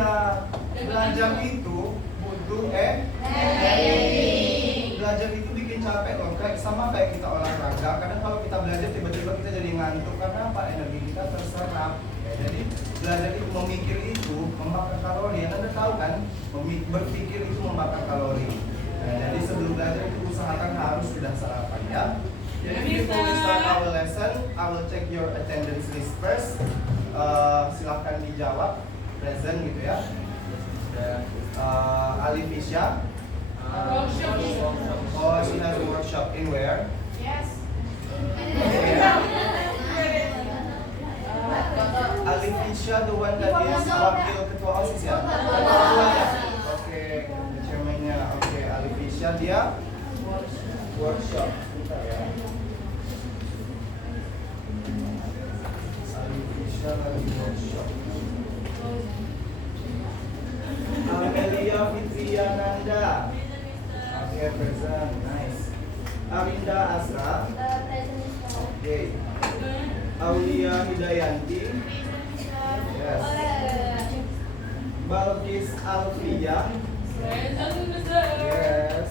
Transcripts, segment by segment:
Iya, belajar itu butuh belajar itu bikin capek loh, sama kayak kita olahraga. Kadang kalau kita belajar tiba-tiba kita jadi ngantuk karena apa? Energi kita terserap. Jadi belajar itu, memikir itu membakar kalori. Anda tahu kan, berpikir itu membakar kalori. Nah, jadi sebelum belajar itu usahakan harus sudah sarapan ya. Jadi before we start our lesson, I will check your attendance list first. Silahkan dijawab present gitu ya. Alifisha. Oh, she has a workshop in where? Yes. Alifisha, the one that is wakil ketua OSIS ya? Oke, the chairman-nya. Oke, Alifisha dia workshop. Bentar ya. Alifisha lagi workshop. Amelia Fitriananda. Oke, present, nice. Arinda Asra. Oke. Aulia Hidayanti. Yes. Balkis Alfia. Yes.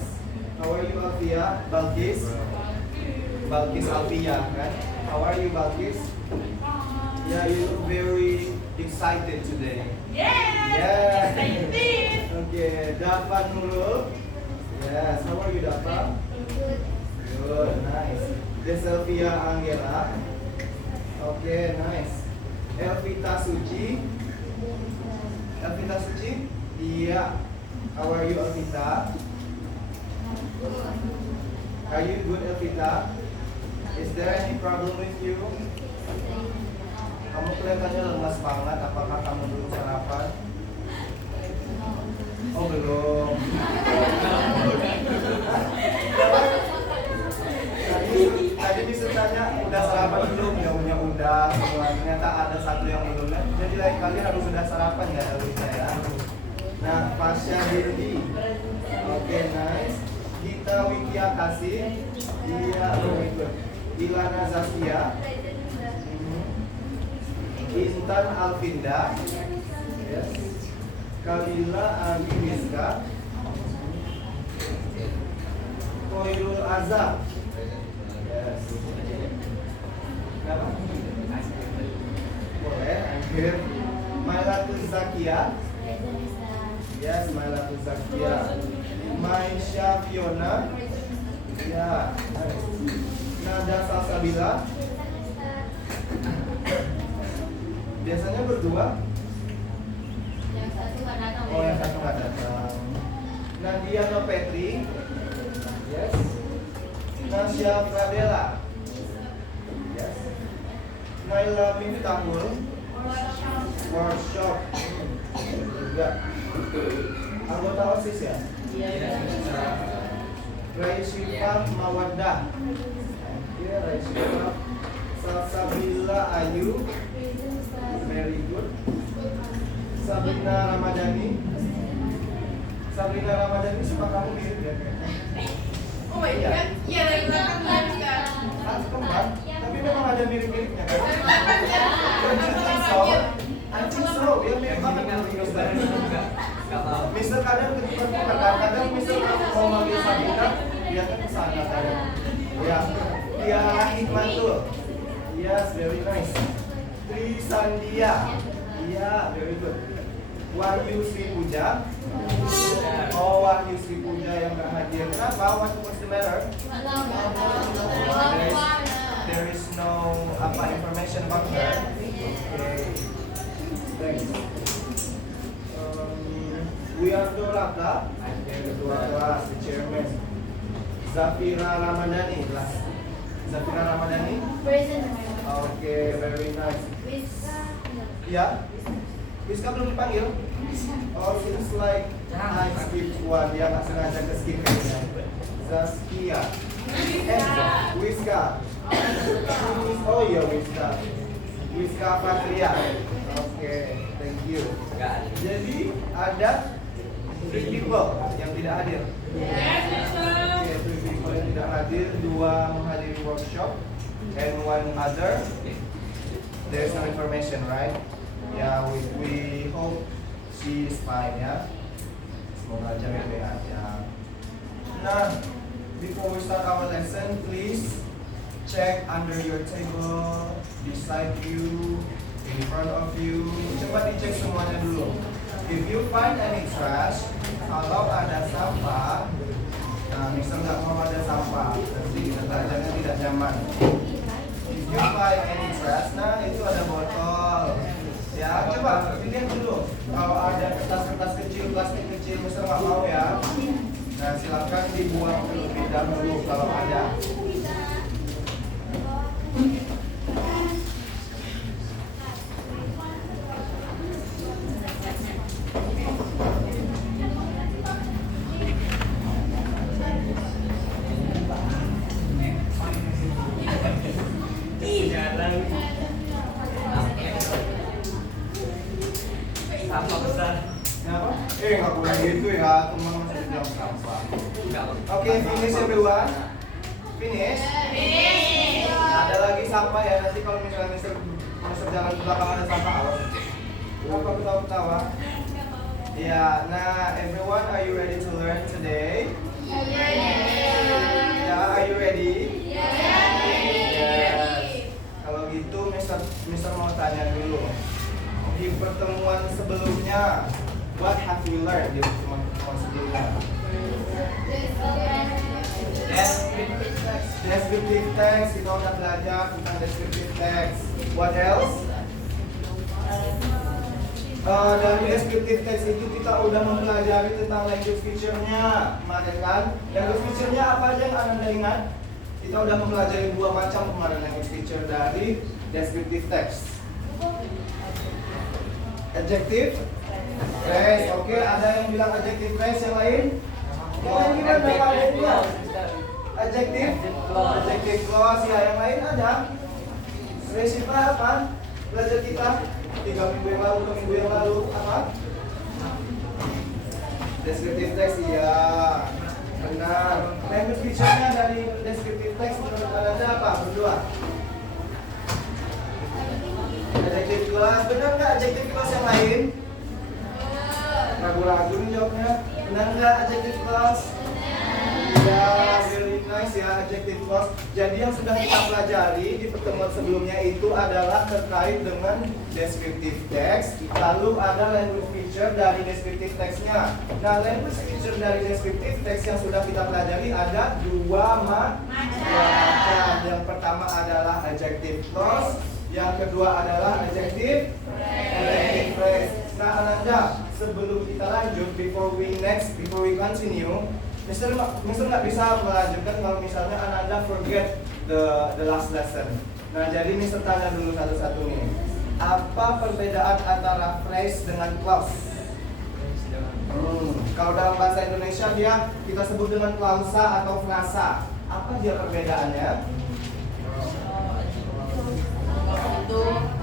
How are you, Alfia? Balkis? Balkis Alfia, kan? How are you, Balkis? Yeah, you look very excited today. Yes. Yeah. Okay, Dafa Nurul. Yes, how are you, Dafa? Good, nice. Deselvia Angela. Okay, nice. Elvita Suci. Elvita Suci? Iya. How are you, Elvita? Are you good, Elvita? Is there any problem with you? Kamu kelihatannya lemas banget. Apakah kamu belum sarapan? Oh, belum. Tadi disertanya udah sarapan belum? Ya udah. Ternyata ada satu yang belum. Jadi lain kali harus sudah sarapan ya, Elvita ya. Nah, Pasha Dirdi. Oke, nice. Gita Wikia Kasih. Iya, ikut. Ilana Zaskia. Intan Alvinda. Yes. Kalila Agimiska. Koirul Azam. Yes. Kenapa? Boleh, akhir. Mailatul Zakia. Yes, Mailatul Zakia. Maisha Fiona. Ya. Nada Salsabila. Biasanya berdua. Yang satu nggak datang. Oh, yang satu nggak datang. Nadia Nopetri. Yes. Nasya Pradela. Yes. Naila Miftahul. Workshop. Juga. Anggota OSIS ya? Iya. Raisyifa Mawaddah. Iya, Raisyifa. Salsabila Ayu. Very good. Sabrina Ramadhani. Sabrina Ramadhani suka kamu mirip ya kayaknya. Oh my god. Iya, dari belakang kan. Kan kembar, tapi memang ada mirip-miripnya kan? Anjing so, dia mirip banget dengan Mister. Mister kadang kadang Mister mau manggil Sabrina, dia kan kesana kadang. Ya, dia Hikmatul. Yes, very nice. Trisandia. Iya, very good. Wahyu Sri Puja. Oh, Wahyu Sri Puja yang nggak hadir. Kenapa? What's the matter? There is no information about her. Okay. Thanks. Wiarto Raka, ketua kelas, the chairman. Zafira Ramadhani, kelas. Zafira Ramadhani. Okay, very nice. Ya, Rizka belum dipanggil. Oh, seems like I skip one. Dia nggak sengaja ke skip kayaknya. Zaskia. Wiska. Oh iya, Wiska. Wiska Patria. Oke, thank you. Jadi ada 3 people yang tidak hadir. Oke, 3 people yang tidak hadir, 2 menghadiri workshop, and 1 other. There's no information, right? Yeah, we hope she fine ya. Semoga aja baik-baik aja. Nah, before we start our lesson, please check under your table, beside you, in front of you. Coba dicek semuanya dulu. If you find any trash, kalau ada sampah, nah Mister nggak mau ada sampah, nanti kita belajarnya tidak nyaman. If you find any trash, nah itu ada botol. Ya, coba dilihat dulu. Kalau ada kertas-kertas kecil, plastik kecil, Mister nggak mau ya. Nah, silakan dibuang terlebih dahulu kalau ada. Sampah besar. Kenapa? Nggak boleh gitu ya, teman masih bilang sampah. Oke, finish everyone. Finish. Ada lagi sampah ya, nanti kalau misalnya Mister jalan ke belakang ada sampah, awas. Kenapa ketawa-ketawa? Ya, nah everyone, are you ready to learn today? Ya, are you ready? Yes. Kalau gitu, Mister mau tanya dulu. Di pertemuan sebelumnya, what have you learned di pertemuan sebelumnya? Descriptive text, kita udah belajar tentang descriptive text. What else? Dari descriptive text itu kita udah mempelajari tentang language feature-nya, kemarin kan? Language feature-nya apa aja yang Anda ingat? Kita udah mempelajari 2 macam kemarin language feature dari descriptive text. Adjective phrase, oke, ada yang bilang adjective phrase, yang lain? Yang lain gimana kalian? Adjective clause, ya, yang lain ada? Phrase apa? Belajar kita 3 minggu yang lalu, 2 minggu yang lalu, apa? Descriptive text, iya, benar. Language feature-nya dari descriptive text menurut Anda apa? Berdua? Adjective clause, benar nggak adjective clause yang lain? Ragu-ragu nih jawabnya. Benar nggak adjective clause? Ya, very nice ya, adjective clause. Jadi yang sudah kita pelajari di pertemuan sebelumnya itu adalah terkait dengan descriptive text. Lalu ada language feature dari descriptive text-nya. Nah, language feature dari descriptive text yang sudah kita pelajari ada 2 macam. Yang pertama adalah adjective clause. Yang kedua adalah adjective phrase. Nah, Ananda, sebelum kita lanjut, before we continue, Mister nggak bisa melanjutkan kalau misalnya Ananda forget the last lesson. Nah, jadi Mister tanya dulu satu-satu nih. Apa perbedaan antara phrase dengan clause? Kalau dalam bahasa Indonesia kita sebut dengan klausa atau frasa. Apa dia perbedaannya?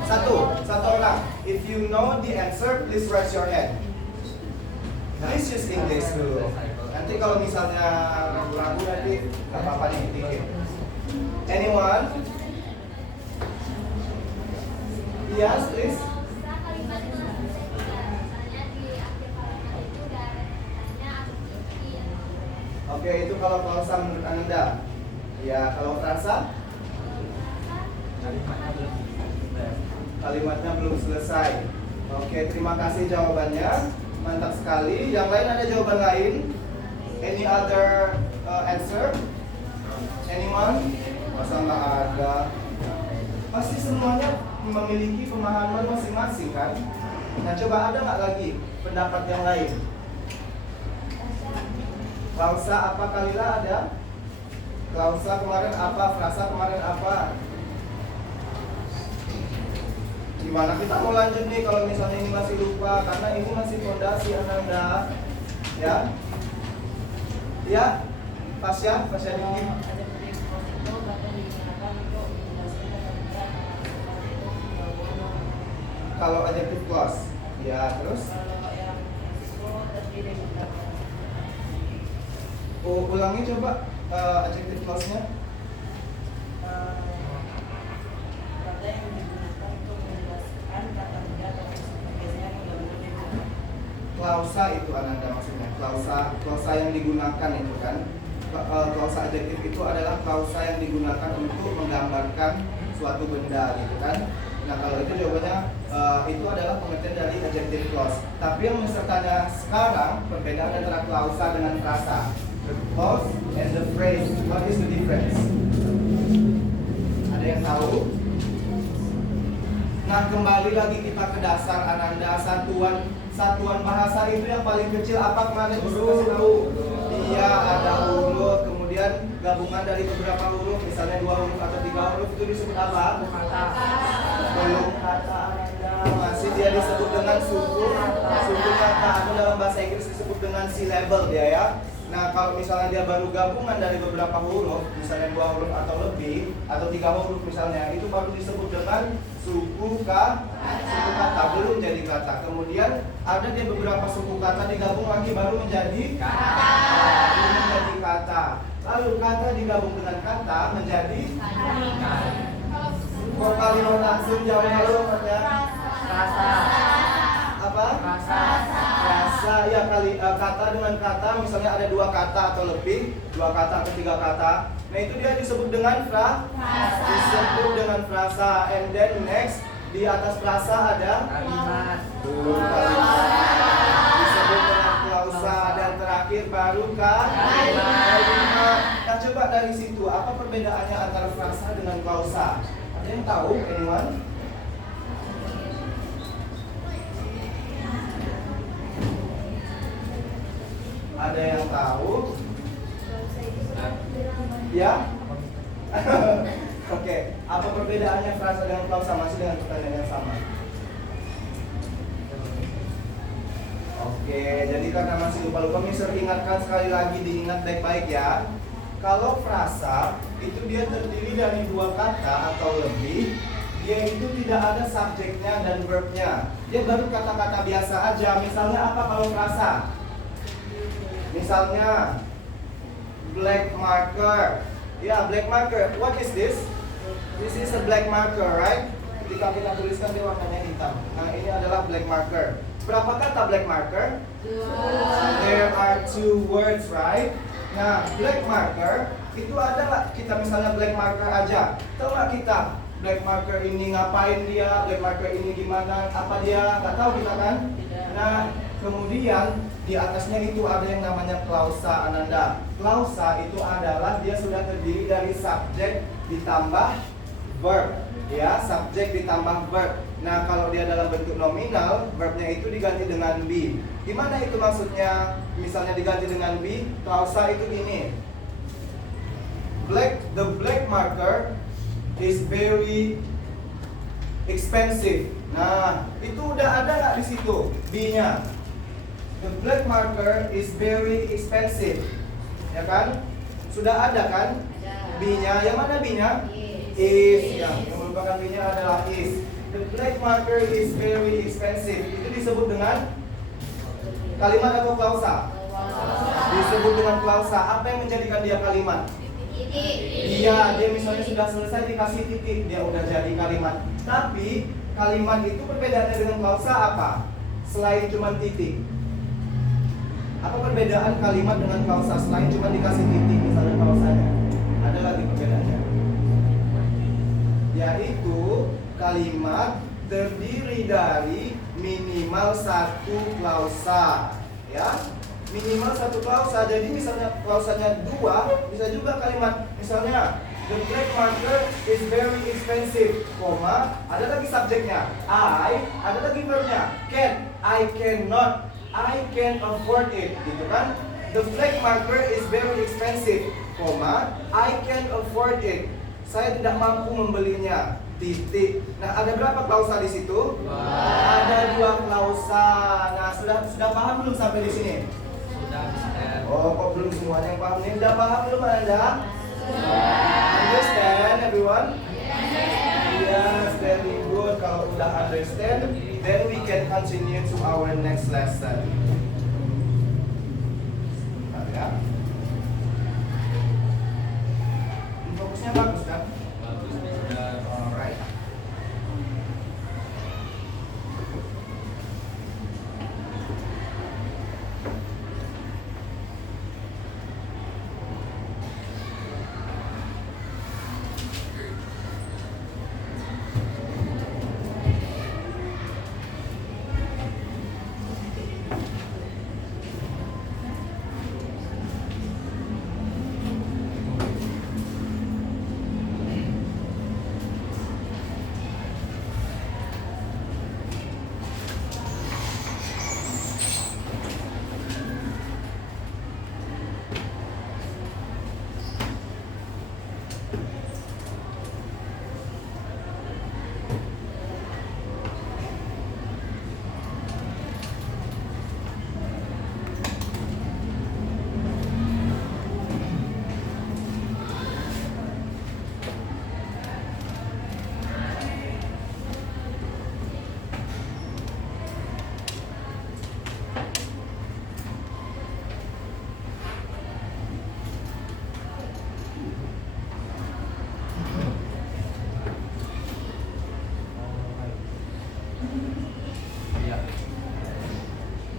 Satu orang. If you know the answer, please raise your hand. Please use English dulu. Nanti kalau misalnya ragu-ragu nanti nggak apa-apa nih, dikit. Anyone? Yes, please. Oke, itu kalau klausa menurut Anda. Ya, kalau frasa? Kalimatnya belum selesai. Oke, terima kasih jawabannya. Mantap sekali. Yang lain ada jawaban lain? Any other answer? Anyone? Masa nggak ada? Pasti semuanya memiliki pemahaman masing-masing kan? Nah, coba ada nggak lagi pendapat yang lain? Klausa apa Kalila ada? Klausa kemarin apa? Frasa kemarin apa? Gimana kita mau lanjut nih kalau misalnya ini masih lupa, karena ini masih fondasi Ananda. Ya? Ya? Fasya dikit. Kalau adjective clause. Ya, terus? Ulangi coba adjective clause-nya. klausa itu Ananda maksudnya. Klausa yang digunakan itu kan. Klausa adjektif itu adalah klausa yang digunakan untuk menggambarkan suatu benda gitu kan. Nah kalau itu jawabannya itu adalah pengertian dari adjective clause. Tapi yang mesertanya sekarang perbedaan antara klausa dengan frasa. The clause and the phrase, what is the difference? Ada yang tahu? Nah kembali lagi kita ke dasar Ananda, satuan bahasa itu yang paling kecil apa kemarin disuruh kasih tahu? Iya ada huruf, kemudian gabungan dari beberapa huruf, misalnya 2 huruf atau 3 huruf itu disebut apa? Belum kata Ananda, masih dia disebut dengan suku kata atau dalam bahasa Inggris disebut dengan syllable dia ya. Nah kalau misalnya dia baru gabungan dari beberapa huruf, misalnya 2 huruf atau lebih, atau 3 huruf misalnya, itu baru disebut dengan suku kata, belum jadi kata. Kemudian ada dia beberapa suku kata digabung lagi baru menjadi kata. Lalu kata digabung dengan kata menjadi kok kalimat langsung jawab dulu rasa. Apa? Rasa ya kata dengan kata, misalnya ada 2 kata atau lebih, 2 kata atau 3 kata. Nah itu dia disebut dengan disebut dengan frasa. And then next di atas frasa ada kalimat. Disebut dengan klausa dan terakhir baru kalimat. Nah coba dari situ apa perbedaannya antara frasa dengan klausa? Ada yang tahu? Anyone? Ada yang tahu? Ya? Oke, apa perbedaannya frasa dengan klausa? Masih dengan pertanyaan yang sama. Oke, jadi karena masih lupa-lupa, Mister ingatkan sekali lagi, diingat baik-baik ya. Kalau frasa itu dia terdiri dari 2 kata atau lebih, dia itu tidak ada subjeknya dan verbnya. Dia baru kata-kata biasa aja. Misalnya apa kalau frasa? Misalnya black marker. Ya, black marker. What is this? This is a black marker, right? Ketika kita tuliskan dia warnanya hitam. Nah, ini adalah black marker. Berapa kata black marker? 2. There are 2 words, right? Nah, black marker itu adalah kita misalnya black marker aja. Tahu nggak kita black marker ini ngapain dia? Black marker ini gimana? Apa dia? Nggak tahu kita kan? Nah, kemudian di atasnya itu ada yang namanya klausa Ananda. Klausa itu adalah dia sudah terdiri dari subjek ditambah verb. Ya, subjek ditambah verb. Nah, kalau dia dalam bentuk nominal, verbnya itu diganti dengan be. Gimana itu maksudnya? Misalnya diganti dengan be, klausa itu gini. The black marker is very expensive. Nah, itu udah ada nggak di situ be-nya? The black marker is very expensive. Ya kan? Sudah ada kan? B-nya. Yang mana B-nya? Is. Yang merupakan B-nya adalah is. The black marker is very expensive. Itu disebut dengan kalimat atau klausa? Disebut dengan klausa. Apa yang menjadikan dia kalimat? Iya, dia misalnya sudah selesai dikasih titik, dia udah jadi kalimat. Tapi kalimat itu perbedaannya dengan klausa apa? Selain cuma titik. Apa perbedaan kalimat dengan klausa selain cuma dikasih titik misalnya klausanya? Ada lagi perbedaannya. Yaitu kalimat terdiri dari minimal 1 klausa, ya. Minimal 1 klausa. Jadi misalnya klausanya 2, bisa juga kalimat misalnya the black marker is very expensive, koma, ada lagi subjeknya I, ada lagi verbnya can, I cannot, I can't afford it, gitu kan? The black marker is very expensive, koma, I can't afford it. Saya tidak mampu membelinya. Titik. Nah, ada berapa klausa di situ? Ada 2 klausa. Nah, sudah paham belum sampai di sini? Oh, kok belum semuanya yang paham? Ini udah paham belum Anda? Understand everyone? Yes, very good. Kalau udah understand, then we can continue to our next lesson. Ya. Fokusnya bagus kan? Alright.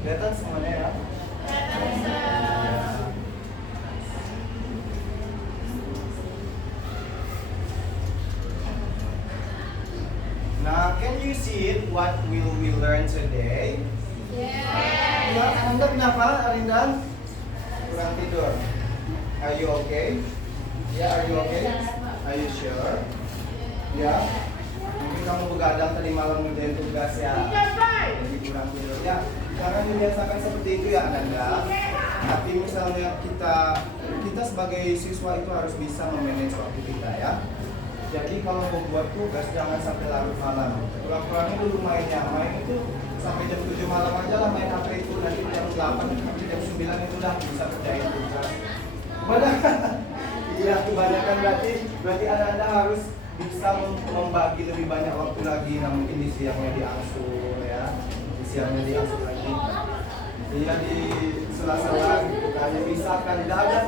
Kelihatan semuanya ya? Now, can you see it? What will we learn today? Ya, Anda kenapa, Arinda? Kurang tidur. Are you okay? Yeah, are you okay? Are you sure? Ya. Mungkin kamu begadang tadi malam ngerjain tugas ya. Jadi kurang tidur. Ya, jangan dibiasakan seperti itu ya, Anda. Tapi misalnya kita sebagai siswa itu harus bisa memanage waktu kita ya. Jadi kalau mau buat tugas jangan sampai larut malam. Kurang-kurangnya dulu mainnya. Main itu sampai jam 7 malam aja lah main HP itu. Nanti jam 8 sampai jam 9 itu udah bisa kerjain tugas. Kebanyakan. Iya, kebanyakan berarti Anda harus bisa membagi lebih banyak waktu lagi. Nah, mungkin di siangnya diangsur ya. Di siangnya diangsur lagi. Iya, di sela-sela gitu. Hanya bisa kan tidak ada.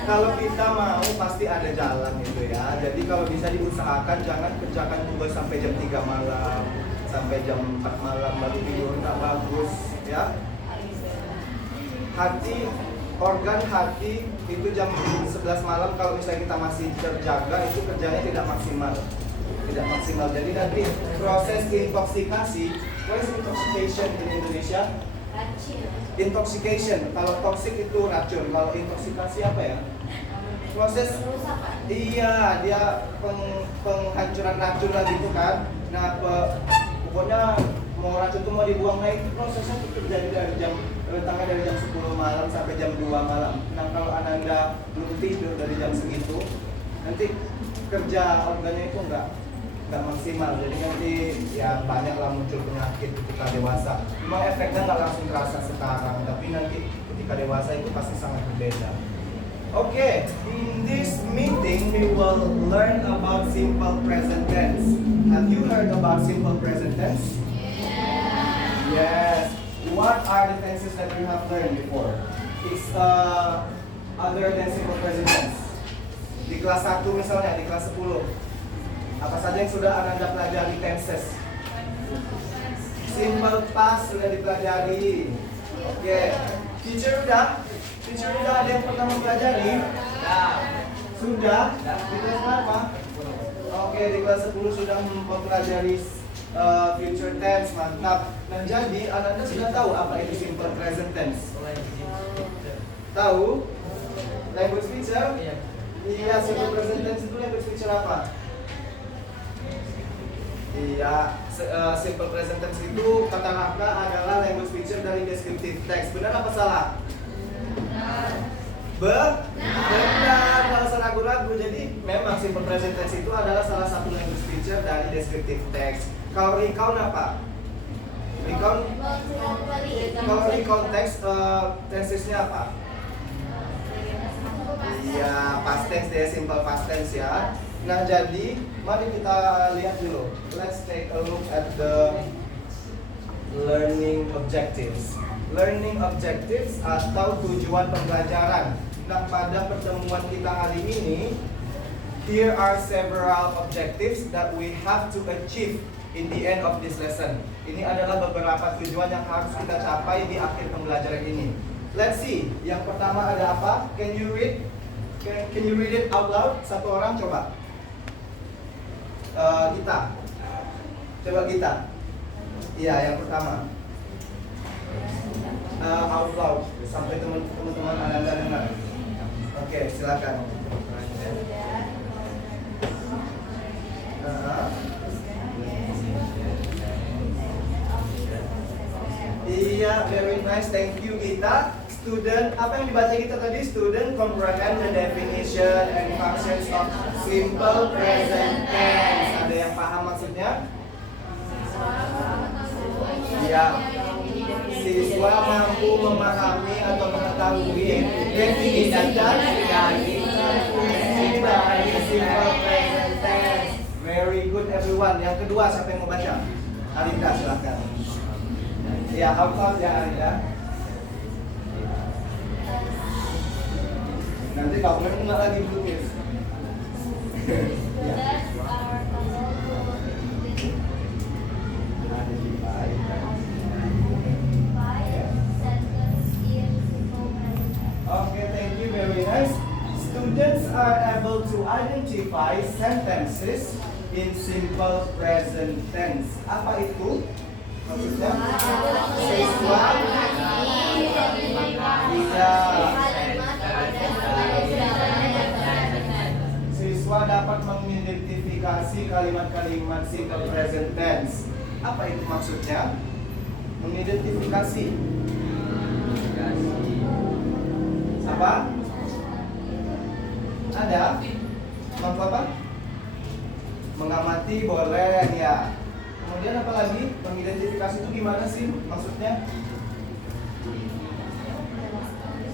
Kalau kita mau pasti ada jalan gitu ya. Jadi kalau bisa diusahakan jangan kerjakan tugas sampai jam 3 malam, sampai jam 4 malam baru tidur, nggak bagus ya. Organ hati itu jam 11 malam kalau misalnya kita masih terjaga itu kerjanya tidak maksimal. Jadi nanti proses intoksikasi, what is intoxication in Indonesia? Intoxication, kalau toxic itu racun, kalau intoksikasi apa ya? Proses, iya dia penghancuran racun lah gitu kan. Nah pokoknya mau racun itu mau dibuang, nah itu prosesnya itu terjadi dari jam 10 malam sampai jam 2 malam. Nah kalau Anda belum tidur dari jam segitu, nanti kerja organnya itu nggak maksimal, jadi nanti ya banyaklah muncul penyakit ketika dewasa. Memang efeknya nggak langsung terasa sekarang, tapi nanti ketika dewasa itu pasti sangat berbeda. Okay, in this meeting we will learn about simple present tense. Have you heard about simple present tense? Yes. What are the tenses that you have learned before? It's other than simple present tense. Di kelas 1 misalnya, di kelas 10. Apa saja yang sudah Anda pelajari tenses? Simple past sudah dipelajari. Oke. Teacher udah ada yang pernah mempelajari? Sudah. Di kelas berapa? Oke, di kelas 10 sudah mempelajari future tense, mantap. Nah, jadi Anda sudah tahu apa itu simple present tense? Tahu? Language feature? Iya, simple present tense itu language feature apa? Iya, simple present tense itu kata Raka adalah language feature dari descriptive text. Benar apa salah? Benar, nggak usah ragu-ragu. Jadi memang simple present tense itu adalah salah satu language feature dari descriptive text. Kalau recount apa? Kalau recount text, tensesnya apa? Iya, past tense deh, simple past tense ya. Nah jadi, mari kita lihat dulu. Let's take a look at the learning objectives. Learning objectives atau tujuan pembelajaran. Nah pada pertemuan kita hari ini, here are several objectives that we have to achieve in the end of this lesson. Ini adalah beberapa tujuan yang harus kita capai di akhir pembelajaran ini. Let's see. Yang pertama ada apa? Can you read? Can you read it out loud? Satu orang coba. Kita. Iya, yang pertama. Out loud sampai teman-teman Anda dengar. Oke, silakan. Iya, very nice. Thank you, Gita. Student, apa yang dibaca kita tadi? Student comprehend the definition and functions of simple present tense. Ada yang paham maksudnya? Iya. Siswa mampu memahami atau mengetahui definisi dan fungsi dari simple present tense. Very good everyone. Yang kedua siapa yang mau baca? Arinda silakan. Ya, out loud ya Arinda. Nanti kamu nggak lagi melukis. Ya. able to identify sentences in simple present tense. Apa itu? Maksudnya? Siswa. Iya. Siswa dapat mengidentifikasi kalimat-kalimat simple present tense. Apa itu maksudnya? Mengidentifikasi. Apa? Ada? Mampu apa? Mengamati boleh ya. Kemudian apa lagi? Mengidentifikasi itu gimana sih maksudnya?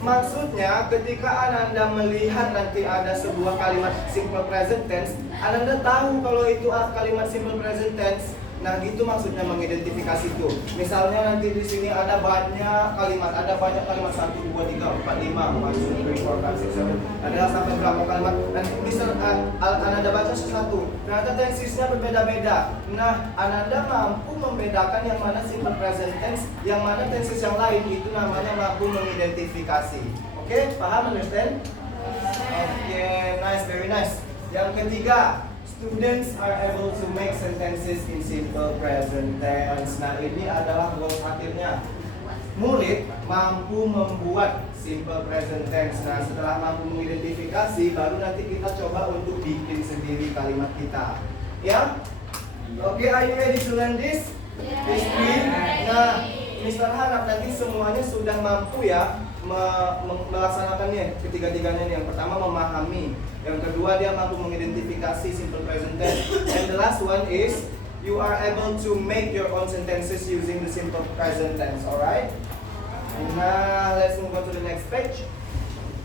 Maksudnya ketika Ananda melihat nanti ada sebuah kalimat simple present tense, Ananda tahu kalau itu kalimat simple present tense. Nah, gitu maksudnya mengidentifikasi itu. Misalnya nanti di sini ada banyak kalimat 1, 2, 3, 4, 5, 1, 2, 3, 4, 5, 6, 7, 8, 9, 10. Ada sampai berapa kalimat? Nanti bisa Ananda baca sesuatu. Ternyata tensesnya berbeda-beda. Nah, Ananda mampu membedakan yang mana simple present tense, yang mana tenses yang lain. Itu namanya mampu mengidentifikasi. Oke, paham? Understand? Oke, nice, very nice. Yang ketiga, students are able to make sentences in simple present tense. Nah, ini adalah goals akhirnya. Murid mampu membuat simple present tense. Nah, setelah mampu mengidentifikasi, baru nanti kita coba untuk bikin sendiri kalimat kita. Ya? Oke, are you ready to learn this? History. Nah, Mr. harap nanti semuanya sudah mampu ya melaksanakannya ketiga-tiganya nih. Yang pertama memahami, yang kedua dia mampu mengidentifikasi simple present tense, and the last one is you are able to make your own sentences using the simple present tense. Alright? Nah, let's move on to the next page.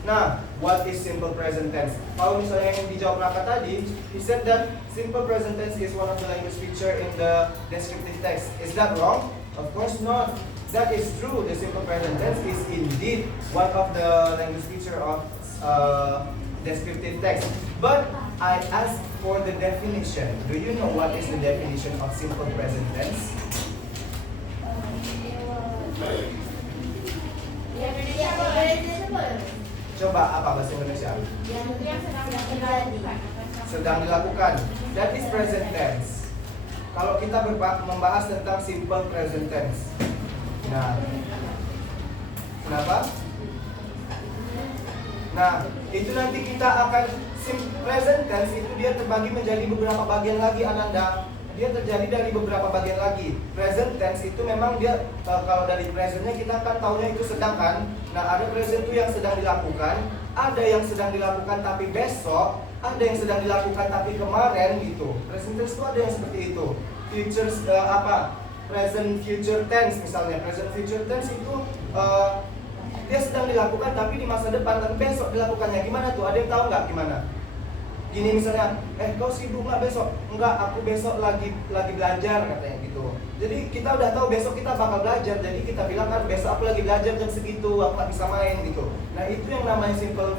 Nah, what is simple present tense? Kalau misalnya yang dijawab Raka tadi, he said that simple present tense is one of the language feature in the descriptive text. Is that wrong? Of course not. That is true. The simple present tense is indeed one of the language feature of descriptive text. But I asked for the definition. Do you know what is the definition of simple present tense? Coba apa bahasa Indonesia? Sedang dilakukan. That is present tense. Kalau kita membahas tentang simple present tense. Nah, kenapa? Nah, itu nanti kita akan present tense itu dia terbagi menjadi beberapa bagian lagi, Ananda. Dia terjadi dari beberapa bagian lagi. Present tense itu memang dia kalau dari presentnya kita kan taunya itu sedang kan. Nah, ada present itu yang sedang dilakukan, ada yang sedang dilakukan tapi besok, ada yang sedang dilakukan tapi kemarin gitu. Present tense itu ada yang seperti itu. Future present future tense misalnya. Present future tense itu dia sedang dilakukan tapi di masa depan dan besok dilakukannya. Gimana tuh? Ada yang tahu nggak gimana? Gini misalnya, kau sibuk nggak besok? Enggak, aku besok lagi belajar katanya gitu. Jadi kita udah tahu besok kita bakal belajar. Jadi kita bilang kan besok aku lagi belajar jam segitu, aku nggak bisa main gitu. Nah, itu yang namanya simple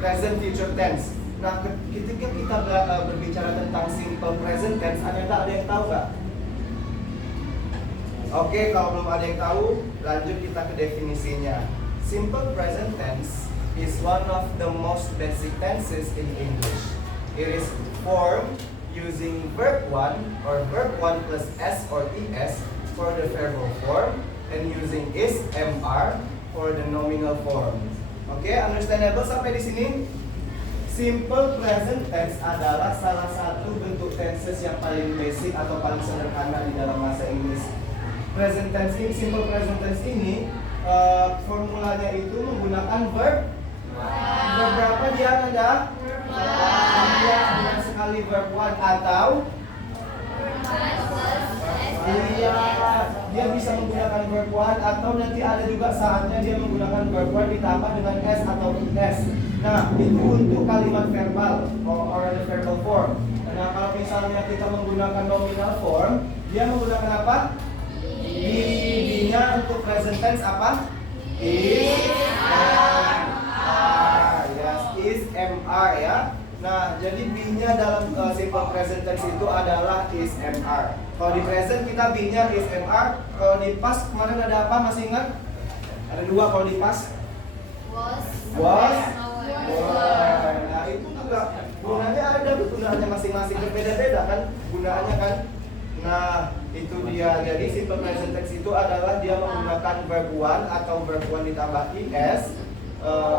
present future tense. Nah, ketika kita berbicara tentang simple present tense, ada yang tahu nggak? Oke, kalau belum ada yang tahu, lanjut kita ke definisinya. Simple present tense is one of the most basic tenses in English. It is formed using verb 1 or verb 1 plus s or es for the verbal form and using is, mr for the nominal form. Oke, understandable sampai di sini? Simple present tense adalah salah satu bentuk tenses yang paling basic atau paling sederhana di dalam bahasa Inggris. Present tense ini, simple present tense ini formulanya itu menggunakan verb. Verb berapa dia Anda? Iya, dengan sekali verb 1 atau iya, dia bisa menggunakan verb 1 atau nanti ada juga saatnya dia menggunakan verb 1 ditambah dengan s atau es. Nah, itu untuk kalimat verbal or the verbal form. Nah, kalau misalnya kita menggunakan nominal form, dia menggunakan apa? Be-nya untuk present tense apa? Is, mr. Yes, is, mr ya. Nah, jadi be-nya dalam simple present tense itu adalah is, mr. Kalau di present kita be-nya is, mr. Kalau di past kemarin ada apa? Masih ingat? Ada dua kalau di past. Was, Wah, nah itu juga gunanya ada, kegunaannya masing-masing berbeda-beda kan gunaannya kan. Nah itu dia, jadi simple present tense itu adalah dia menggunakan verb one atau verb one ditambah is,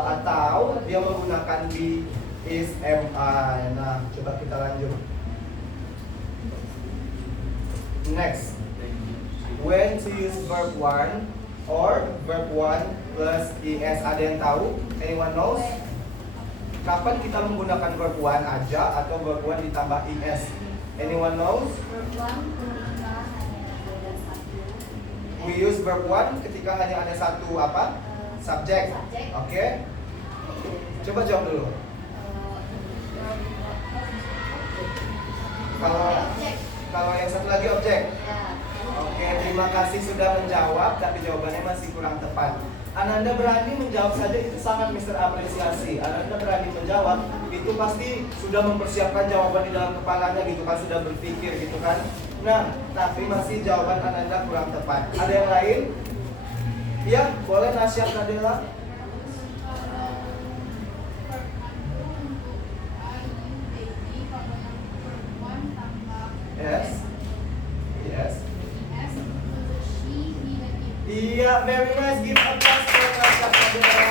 atau dia menggunakan be, is, am, I. Nah coba kita lanjut. Next, when to use verb one or verb one plus is. Ada yang tahu? Anyone knows? Kapan kita menggunakan verb one aja atau verb one ditambah is? Anyone knows? We use verb one ketika hanya ada satu apa? Subjek. Oke? Coba jawab dulu. Kalau yang satu lagi objek. Oke, terima kasih sudah menjawab, tapi jawabannya masih kurang tepat. Ananda berani menjawab saja itu sangat Mister apresiasi. Ananda berani menjawab, itu pasti sudah mempersiapkan jawaban di dalam kepalanya gitu kan, sudah berpikir gitu kan. Nah, tapi masih jawaban Ananda kurang tepat. Ada yang lain? Ya, boleh nasihat Nadela. Yes. Yes. Iya, very nice. Give applause for Nadela.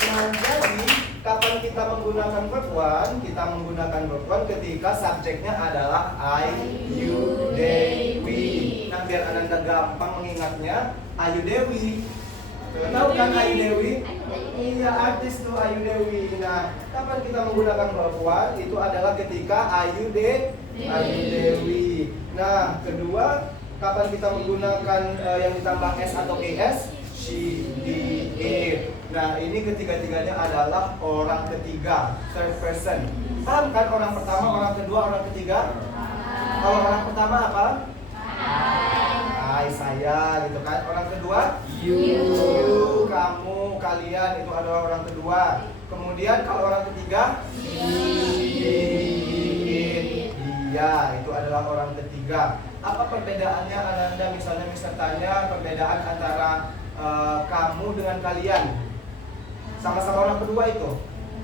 Nah, jadi kapan kita menggunakan verb one? Kita menggunakan verb one ketika subjeknya adalah I, you, they, we. Nah, biar Ananda gampang mengingatnya, Ayu Dewi. Tahu kan Ayu Dewi? Iya, artis tuh Ayu Dewi. Nah, kapan kita menggunakan verb one? Itu adalah ketika Ayu Dewi. Nah, kedua, kapan kita menggunakan yang ditambah s atau es? She, he, it. Nah, ini ketiga-tiganya adalah orang ketiga, third person. Paham kan orang pertama, orang kedua, orang ketiga? Kalau orang pertama apa? I, saya gitu kan. Orang kedua? You, kamu, kalian, itu adalah orang kedua. Kemudian kalau orang ketiga? Dia, itu adalah orang ketiga. Apa perbedaannya Ananda? Misalnya tanya perbedaan antara kamu dengan kalian. Sama-sama orang kedua itu.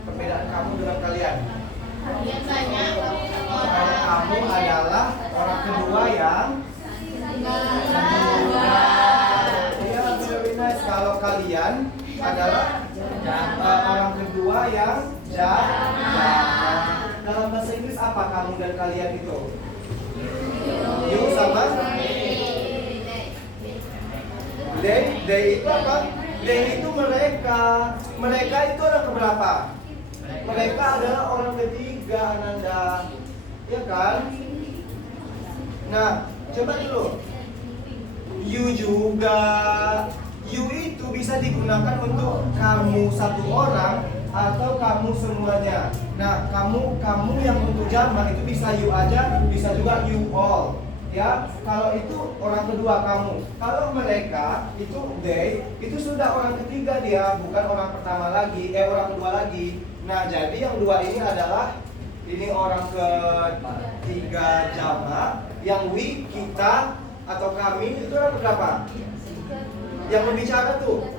Perbedaan kamu dengan kalian. Kamu adalah orang kedua yang iya, very nice. Kalau kalian adalah orang kedua yang dalam bahasa Inggris apa kamu dan kalian itu? You sama? They itu apa? They itu mereka. Mereka itu orang keberapa? Mereka adalah orang ketiga, Ananda. Ya kan? Nah, coba dulu. You juga. You itu bisa digunakan untuk kamu satu orang atau kamu semuanya. Nah, kamu yang untuk jamak itu bisa you aja, bisa juga you all. Ya, kalau itu orang kedua kamu. Kalau mereka itu they, itu sudah orang ketiga dia, bukan orang pertama lagi, orang kedua lagi. Nah, jadi yang dua ini adalah ini orang ketiga jamak, yang we, kita atau kami itu orang berapa? Yang berbicara tuh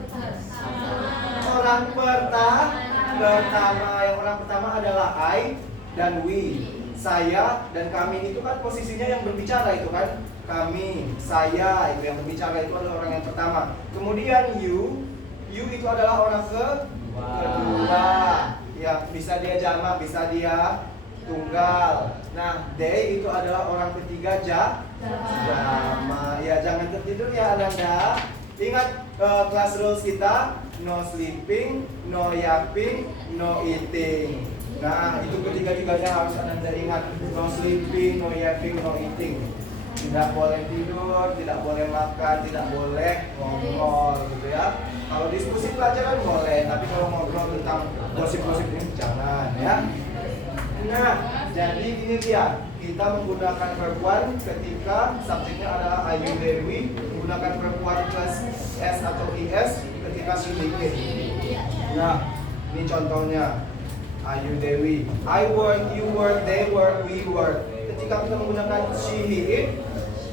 orang pertama, yang orang pertama adalah I dan we. Saya dan kami itu kan posisinya yang berbicara itu kan. Kami, saya itu yang berbicara, itu adalah orang yang pertama. Kemudian you itu adalah orang kedua. Ya, bisa dia jamak, bisa dia tunggal. Nah, they itu adalah orang ketiga jamak. Ya, jangan tertidur ya Ananda. Ingat class rules kita, no sleeping, no yapping, no eating. Nah, itu ketiga-tiganya harus Ananda ingat. No sleeping, no yapping, no eating. Tidak boleh tidur, tidak boleh makan, tidak boleh ngobrol gitu ya. Kalau diskusi pelajaran boleh, tapi kalau ngobrol tentang gosip-gosip ini jangan ya. Nah, jadi ini dia. Kita menggunakan verb one ketika subjeknya adalah I, you, they, we. Menggunakan verb one plus s atau es ketika subjeknya. Nah, ini contohnya. I, you, they, we. I work, you work, they work, we work. Ketika kita menggunakan she, he, it,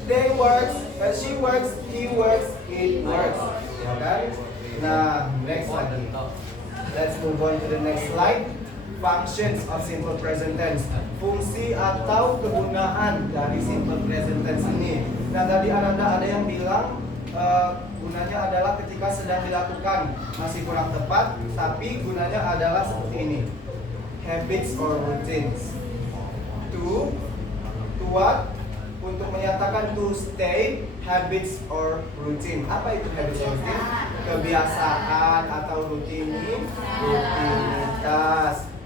they works, she works, he works, it works. Ya kan? Nah, next lagi. Let's move on to the next slide. Functions of simple present tense. Fungsi atau kegunaan dari simple present tense ini. Nah, tadi Ananda ada yang bilang gunanya adalah ketika sedang dilakukan. Masih kurang tepat, tapi gunanya adalah seperti ini. Habits or routines. To what? Untuk menyatakan to stay, habits or routine. Apa itu habits or routine? Kebiasaan atau rutinitas.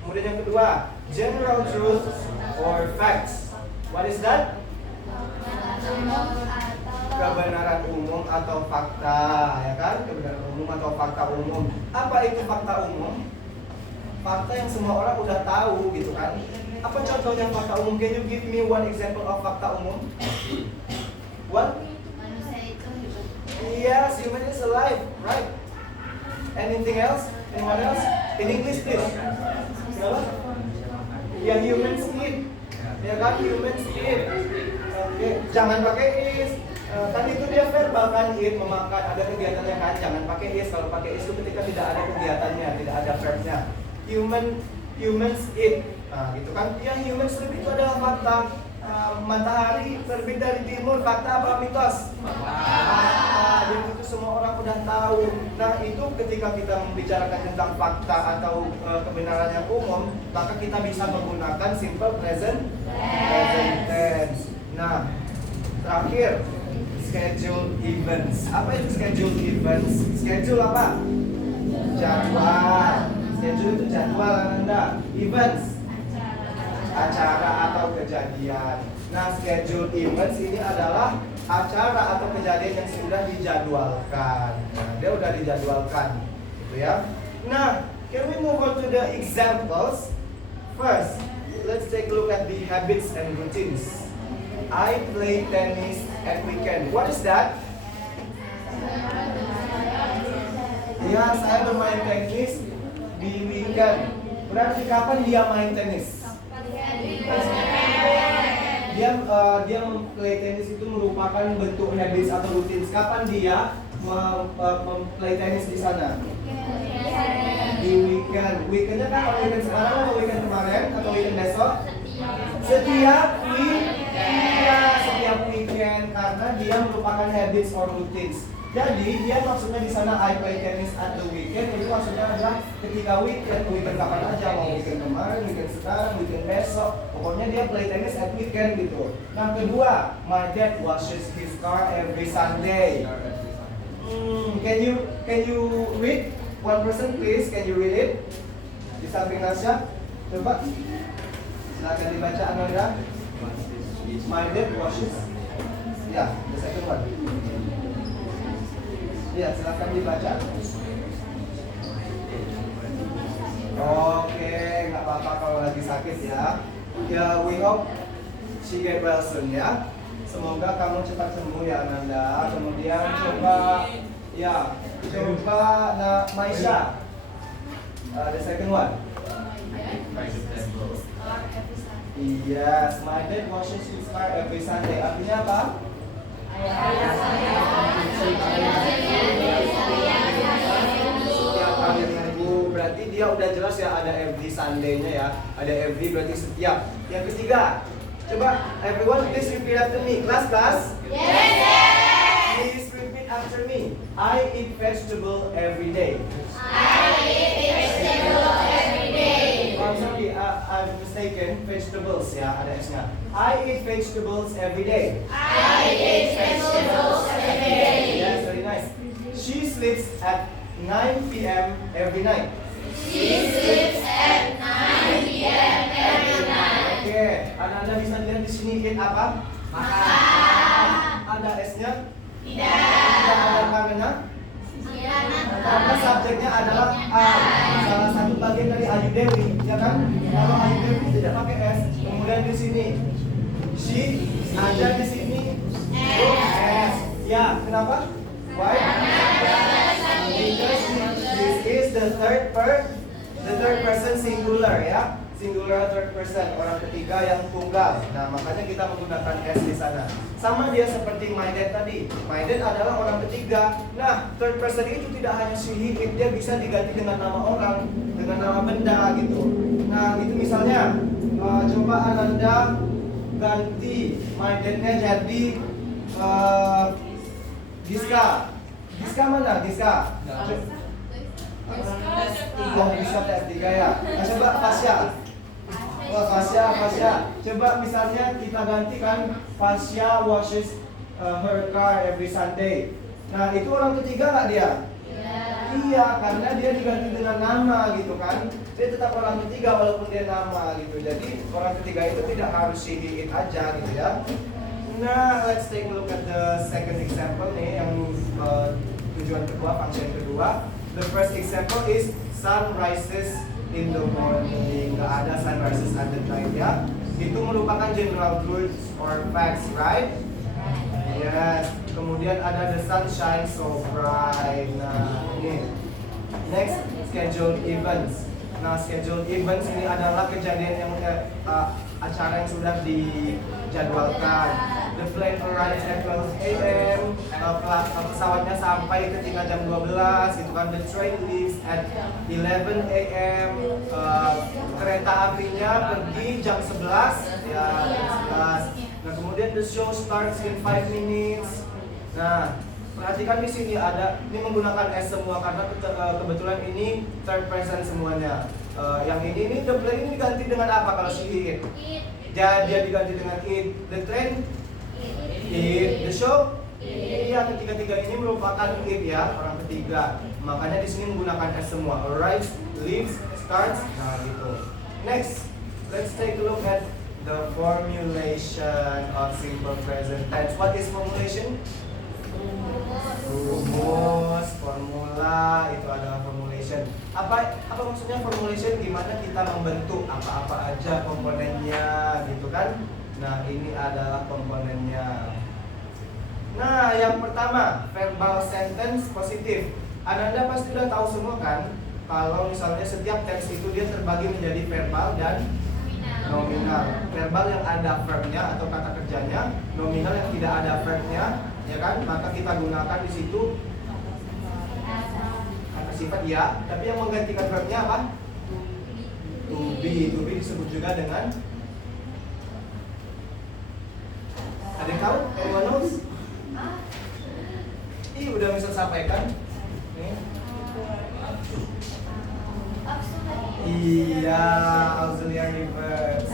Kemudian yang kedua, general truth or facts. What is that? Kebenaran umum atau fakta, ya kan? Kebenaran umum atau fakta umum. Apa itu fakta umum? Fakta yang semua orang udah tahu gitu kan. Apa contohnya fakta umum? Can you give me one example of fakta umum? What? Manusia itu hidup. Yes, human is alive, right? Anything else? Anyone else? In English please. Kenapa? Ya, humans eat. Ya kan, humans eat. Oke, jangan pakai is. Tadi itu dia verbal kan, eat, memakan, ada kegiatannya kan. Jangan pakai is. Kalau pakai is itu ketika tidak ada kegiatannya, tidak ada verbnya. Humans eat. Nah, gitu kan. Ya, humans sleep itu adalah fakta. Matahari terbit dari timur, fakta apa mitos? Fakta. Jadi itu semua orang udah tahu. Nah, itu ketika kita membicarakan tentang fakta atau kebenaran yang umum, maka kita bisa menggunakan simple present tense. Nah, terakhir, schedule events. Apa itu schedule events? Schedule apa? Jadwal. Schedule itu jadwal, Anda. Events, acara atau kejadian. Nah, schedule events ini adalah acara atau kejadian yang sudah dijadwalkan. Nah, dia udah dijadwalkan, gitu ya. Nah, can we move on to the examples? First, let's take a look at the habits and routines. I play tennis at weekend. What is that? Ya, saya bermain tenis di weekend. Berarti kapan dia main tenis? Dia play tenis itu merupakan bentuk habits atau routines. Kapan dia play tenis di sana? Di weekend. Weekendnya kan kalau weekend sekarang atau weekend kemarin atau weekend besok? Setiap weekend karena dia merupakan habits or routines. Jadi dia maksudnya di sana I play tennis at the weekend, itu maksudnya adalah ketika weekend kapan aja, mau weekend kemarin, weekend sekarang, weekend besok, pokoknya dia play tennis at weekend gitu. Nah, kedua, my dad washes his car every Sunday. Can you read one person please? Can you read it? Di samping Nasya, coba. Silakan dibaca Ananda. My dad washes. Ya, the second one. Ya, silakan dibaca. Oke, nggak apa-apa kalau lagi sakit ya. Ya, we hope she get well soon ya. Semoga kamu cepat sembuh ya Ananda. Kemudian coba Maisha. The second one. Yes, my dad washes his car every Sunday. Artinya apa? Setiap hari Minggu. Berarti dia udah jelas ya, ada every Sunday-nya ya. Ada every berarti setiap. Yang ketiga, coba everyone please repeat after me. Class? Yes. Please repeat after me. I eat vegetable every day. Oh, sorry, I'm mistaken. Vegetables ya, ada S-nya. I eat vegetables every day. Yes, very nice. She sleeps at 9 p.m. every night. Oke, Anda bisa lihat di sini eat apa? Makan. Ada S-nya? Tidak. Ada karena? Karena subjeknya adalah salah satu bagian dari Ayu Dewi, ya kan? Kalau Ayu Dewi tidak pakai S, kemudian di sini she, ada di sini S. Ya, kenapa? Why? Because this is the third person singular ya. singular third person, orang ketiga yang tunggal. Nah, makanya kita menggunakan S di sana. Sama dia seperti my dad tadi. My dad adalah orang ketiga. Nah, third person itu tidak hanya she, he, it, dia bisa diganti dengan nama orang, dengan nama benda gitu. Nah, itu misalnya coba Ananda ganti my dad-nya jadi Giska. Giska mana? Giska. Oh, Giska tes 3 ya. Nah, coba Fasya. Wah, Fasya. Coba misalnya kita gantikan Fasya washes her car every Sunday. Nah, itu orang ketiga nggak dia? Iya, karena dia diganti dengan nama gitu kan. Dia tetap orang ketiga walaupun dia nama gitu. Jadi orang ketiga itu tidak harus she, he, it aja gitu ya. Nah, let's take a look at the second example nih yang tujuan kedua, function kedua. The first example is sun rises in the morning. Nggak ada sun rises at the night ya. Itu merupakan general truths or facts, right? Yes. Kemudian ada the sun shines so bright. Nah, ini. Next, scheduled events. Nah, scheduled events ini adalah kejadian yang acara yang sudah dijadwalkan. The plane arrives at 12 a.m. Pesawatnya sampai ketika jam 12 itu kan. The train leaves at 11 a.m. Kereta apinya pergi jam 11 ya, jam 11. Nah, kemudian the show starts in 5 minutes. Nah, perhatikan di sini ada, ini menggunakan S semua karena kebetulan ini third person semuanya. Yang ini the plane ini diganti dengan apa kalau she, he, it? Dia diganti dengan it. The train it. The show iya, ketiga-tiga ini merupakan it ya, orang ketiga. Makanya di sini menggunakan S semua. Arrives, leaves, starts. Nah, gitu. Next, let's take a look at the formulation of simple present tense. What is formulation? Rumus, formula, itu adalah formulation. Apa maksudnya formulation? Gimana kita membentuk apa-apa aja komponennya, gitu kan? Nah, ini adalah komponennya. Nah, yang pertama, verbal sentence positif. Anda pasti udah tahu semua kan? Kalau misalnya setiap tense itu dia terbagi menjadi verbal dan nominal. Verbal yang ada verbnya atau kata kerjanya, nominal yang tidak ada verbnya, ya kan? Maka kita gunakan di situ kata sifat ya, tapi yang menggantikan verbnya apa? To be. To be disebut juga dengan, ada yang tahu? Anyone knows? Udah bisa sampaikan? Nih. Iya, auxiliary verbs.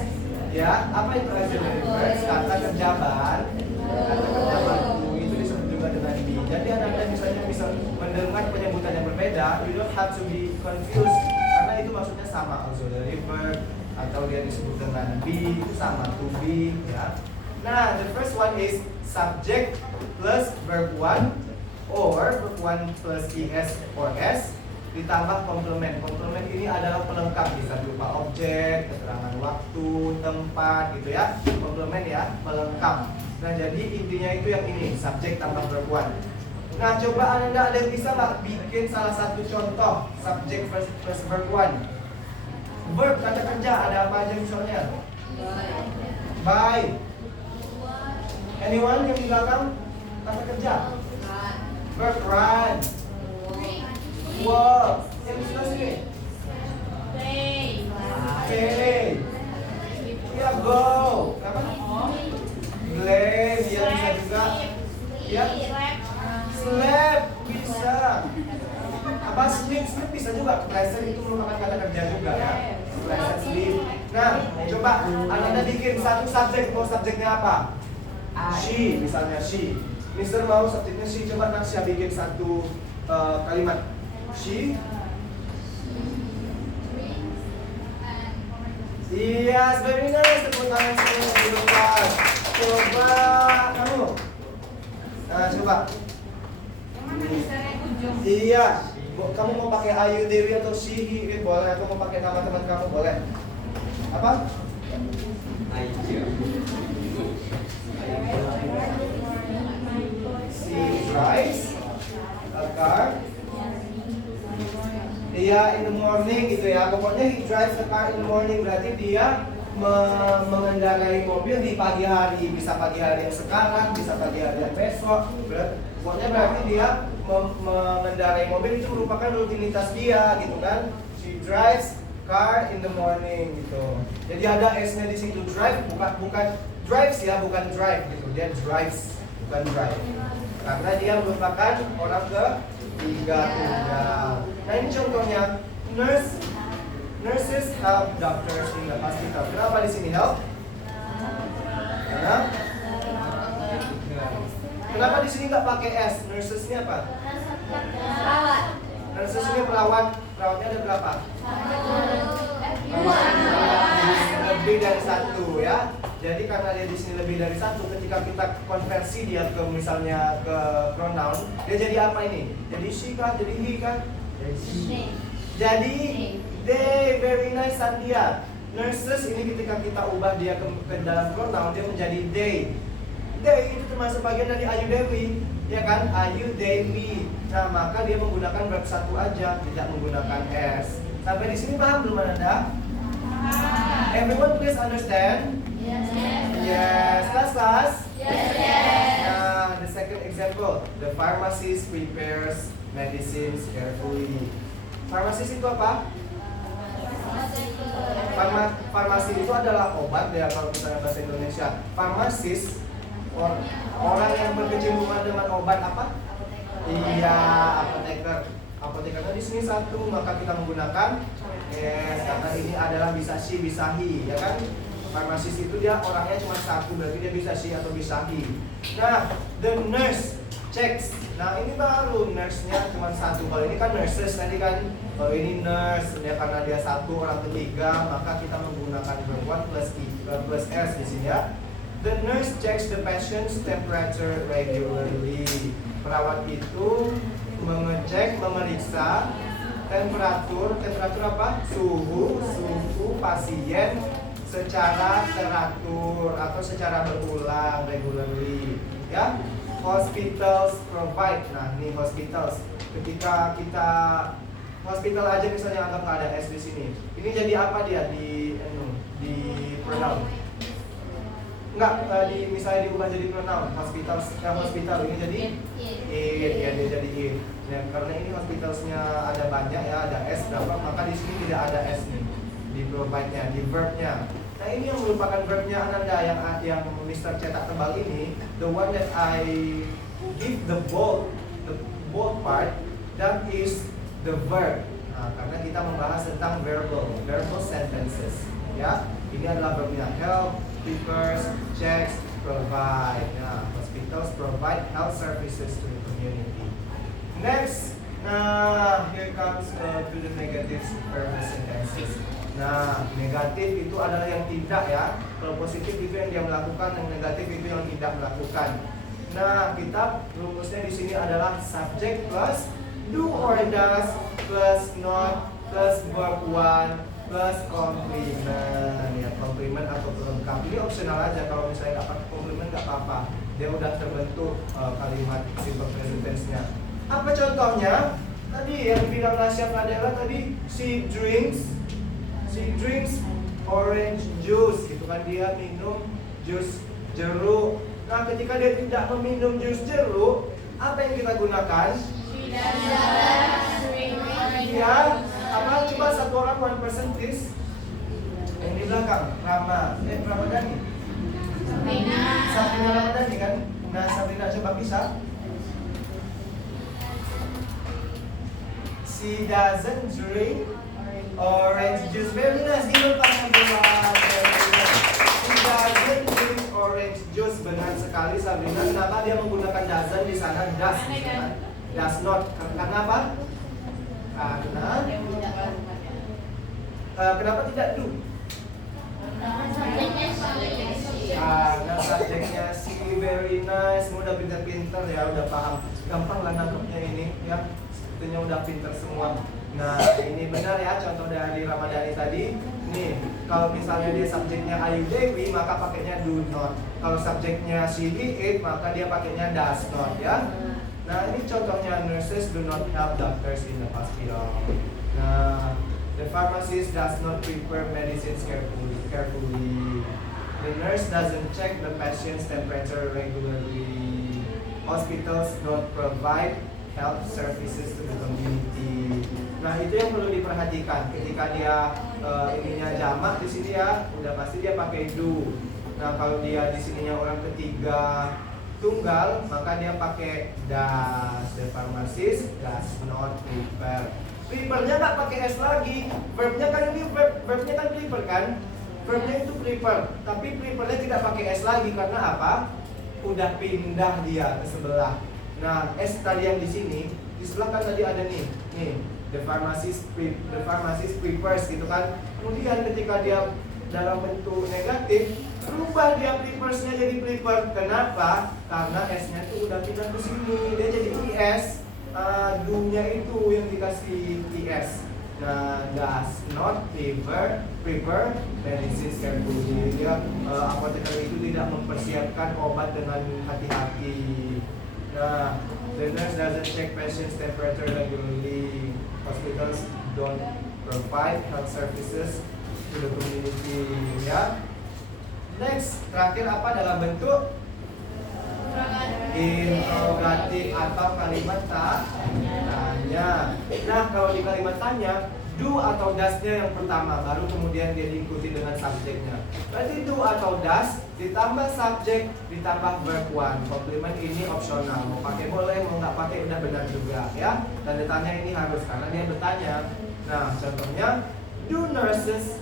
Ya, apa itu auxiliary verbs? Kata kerjaan. Kata kerjaan itu disebut juga dengan be. Jadi Anda misalnya bisa mendengar penyebutan yang berbeda, you don't have to be confused karena itu maksudnya sama, auxiliary verb atau dia disebut dengan be itu sama, to be ya. Nah, the first one is subject plus verb 1 or verb 1 plus es or s ditambah komplement. Komplement ini adalah pelengkap, bisa berupa objek, keterangan waktu, tempat gitu ya. Komplement ya, pelengkap. Nah, jadi intinya itu yang ini, subjek tambah verb 1. Nah, coba Anda ada yang bisa nggak bikin salah satu contoh subjek plus verb 1? Verb kata kerja ada apa aja misalnya? By. Anyone yang di belakang kata kerja? Verb run. Walk. Yang di sebelah sini? Play. Ya, go. Apa? Blame. Ya, bisa juga. Ya. Sleep. Bisa. Apa? Sleep. Sleep bisa juga. Pleasant itu merupakan kata kerja juga ya. Pleasant sleep. Nah, coba Anda bikin satu subjek. Mau subjeknya apa? She, misalnya she. Mister mau subjeknya she. Coba Naksya bikin satu kalimat. She. Yes, very nice. Tepuk tangan semua. Coba kamu. Nah, coba. Iya. Kamu mau pakai Ayu Dewi atau she, he, it, boleh. Atau mau pakai nama teman kamu boleh. Apa? Ayu. She drives a car. Dia in the morning gitu ya. Pokoknya he drives the car in the morning, berarti dia mengendarai mobil di pagi hari. Bisa pagi hari yang sekarang, bisa pagi hari yang besok. Pokoknya berarti dia mengendarai mobil itu merupakan rutinitas dia gitu kan. She drives car in the morning gitu. Jadi ada S-nya di situ, drive bukan drives ya, bukan drive gitu. Dia drives, bukan drive. Karena dia merupakan orang ketiga tunggal. Nah ini contohnya, nurses help doctors in the hospital. Kenapa di sini help? Kenapa di sini nggak pakai S? Nursesnya apa? Nurses ini perawat. Perawatnya ada berapa? Lebih dari satu ya. Jadi karena dia di sini lebih dari satu, ketika kita konversi dia ke misalnya ke pronoun, dia jadi apa ini? Jadi she kah? Jadi he kah? Jadi they. Very nice Sandia. Nurses ini ketika kita ubah dia ke dalam pronoun, dia menjadi they. They itu termasuk bagian dari Ayu Dewi, ya kan? Ayu Dewi. Nah maka dia menggunakan verb satu aja, tidak menggunakan S. Sampai di sini paham belum Anda? Everyone please understand? Yes. Class? Yes. Nah, the second example, the pharmacist prepares medicines carefully. Pharmacist itu apa? Farmasi itu adalah obat ya kalau misalnya bahasa Indonesia. Pharmacist orang yang berkecimpung dengan obat apa? Iya, apoteker. Apotekernya di sini satu, maka kita menggunakan yes, karena ini adalah bisa she, bisa he, ya kan? Farmasis itu dia orangnya cuma satu, berarti dia bisa she atau bisa he. Nah, the nurse checks. Nah, ini baru nurse-nya cuma satu. Kalau ini kan nurses tadi kan. Kalau ini nurse, ya karena dia satu orang ketiga, maka kita menggunakan verb one plus s di sini ya. The nurse checks the patient's temperature regularly. Perawat itu mengecek, memeriksa temperatur apa? Suhu pasien secara teratur atau secara berulang, regularly. Ya, hospitals provide. Nah, ini hospitals. Ketika kita hospital aja misalnya anggap nggak ada S di sini. Ini jadi apa dia di pronoun? Enggak, misalnya diubah jadi pronoun. Hospital ini jadi it, ya dia jadi it. Dan karena ini hospitalsnya ada banyak ya, ada S berapa, maka di sini tidak ada S nih di provide-nya, di verb-nya. Nah ini yang merupakan verb-nya Ananda yang Mr. cetak tebal ini, the one that I give the bold part, that is the verb. Nah, karena kita membahas tentang verbal sentences, ya. Ini adalah verbnya help, prepares, checks, provide. Nah, hospitals provide health services to the community. Next, nah here comes to the negative verbal sentences. Nah, negatif itu adalah yang tidak ya. Kalau positif itu yang dia melakukan, yang negatif itu yang tidak melakukan. Nah, kita rumusnya di sini adalah subject plus do or does plus not plus verb one plus complement. Ya, complement atau pelengkap. Ini opsional aja, kalau misalnya nggak pakai complement nggak apa-apa. Dia udah terbentuk kalimat simple present tense-nya. Apa contohnya? Tadi yang dibilang Nasya Fadela tadi, she drinks orange juice, gitu kan, dia minum jus jeruk. Nah, ketika dia tidak meminum jus jeruk, apa yang kita gunakan? Ya, apa? Coba satu orang one person please. Yang di belakang, Ramadhani. Sabrina Ramadhani kan? Nah, Sabrina coba bisa. She doesn't drink orange juice. Very nice. Give up Sabrina. She doesn't drink orange juice. Benar sekali Sabrina. Kenapa dia menggunakan doesn't di sana? Does. Does not. Karena apa? Kenapa tidak do? Karena subjeknya si. Very nice. Udah pintar-pintar ya, udah paham. Gampang lah nangkepnya ini ya. Sebetulnya udah pintar semua. Nah, ini benar ya contoh dari Ramadhani tadi. Nih, kalau misalnya dia subjeknya Ayu Dewi, maka pakainya do not. Kalau subjeknya she, it, maka dia pakainya does not ya. Nah, ini contohnya nurses do not help doctors in the hospital. Nah, the pharmacist does not prepare medicines carefully. The nurse doesn't check the patient's temperature regularly. Hospitals don't provide health services to the community. Nah, itu yang perlu diperhatikan ketika dia ininya jamak di sini ya, udah pasti dia pakai do. Nah, kalau dia di sininya orang ketiga tunggal, maka dia pakai does. The pharmacist does not prepare. Prepare-nya nggak pakai S lagi. Verbnya kan ini verbnya kan prepare kan? Verbnya itu prepare, tapi prepare-nya tidak pakai S lagi karena apa? Udah pindah dia ke sebelah. Nah, S tadi yang di sini, di sebelah kan tadi ada nih, the pharmacist prepares gitu kan. Kemudian ketika dia dalam bentuk negatif, berubah dia prepares-nya jadi prepare. Kenapa? Karena S-nya itu udah pindah ke sini, dia jadi IS. Do-nya itu yang dikasih IS. Nah, does not prepare medicines carefully. Dia apoteker itu tidak mempersiapkan obat dengan hati-hati. Nah, the nurse doesn't check patient's temperature regularly. Hospitals don't provide health services to the community. Ya. Next, terakhir apa dalam bentuk interrogatif atau kalimat tanya. Nah, kalau di kalimat tanya, do atau does-nya yang pertama, baru kemudian dia diikuti dengan subjeknya. Berarti do atau does ditambah subjek ditambah verb one. Komplement ini opsional, mau pakai boleh, mau nggak pakai udah benar juga ya. Dan ditanya ini harus karena dia bertanya. Nah, contohnya, do nurses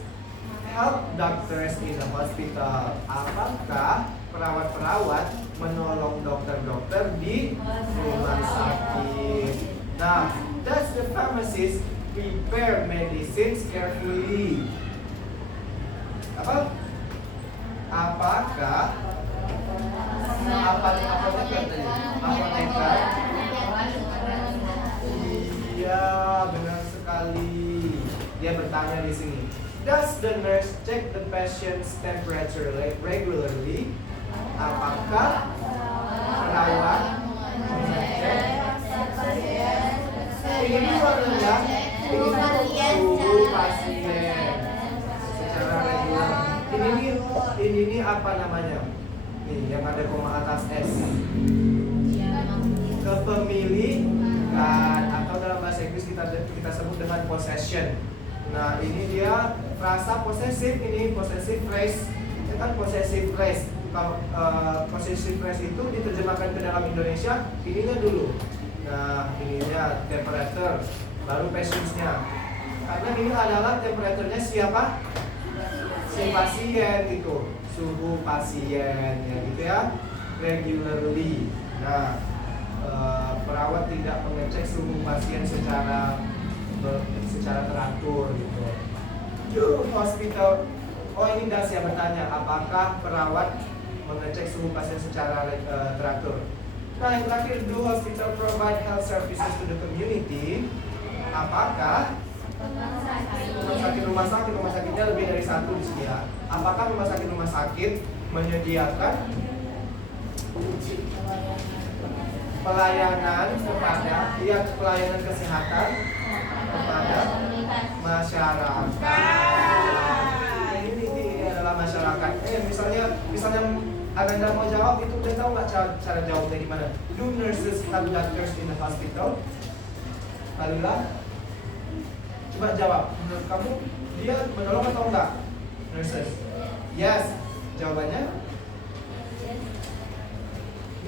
help doctors in the hospital? Apakah perawat-perawat menolong dokter-dokter di rumah sakit? Nah, does the pharmacist prepare medicines carefully? Apakah apoteker? Iya, benar sekali. Dia bertanya di sini. Does the nurse check the patient's temperature regularly? Apakah perawat mengecek ini rendah, suhu pasien secara reguler? Ini apa namanya? Nih, yang ada koma atas S. Kepemilikan atau dalam bahasa Inggris kita sebut dengan possession. Nah, ini dia frasa posesif, ini possessive phrase. Itu kan possessive phrase. Kalau possessive phrase itu diterjemahkan ke dalam Indonesia, ininya dulu. Nah, ininya temperature, baru patients-nya. Karena ini adalah temperaturnya siapa? Si pasien gitu. Suhu pasien ya gitu ya. Regularly. Nah, perawat tidak mengecek suhu pasien secara teratur gitu. Do hospital, ini das yang bertanya, apakah perawat mengecek suhu pasien secara teratur? Nah, yang terakhir, do hospital provide health services to the community? Apakah rumah sakitnya lebih dari satu di sini ya? Apakah rumah sakit menyediakan pelayanan kesehatan kepada masyarakat? Ini adalah masyarakat. Misalnya Anda mau jawab itu udah tahu nggak cara jawabnya gimana? Do nurses help doctors in the hospital? Kalila, coba jawab. Menurut kamu dia menolong atau enggak? Nurses. Yes. Jawabannya?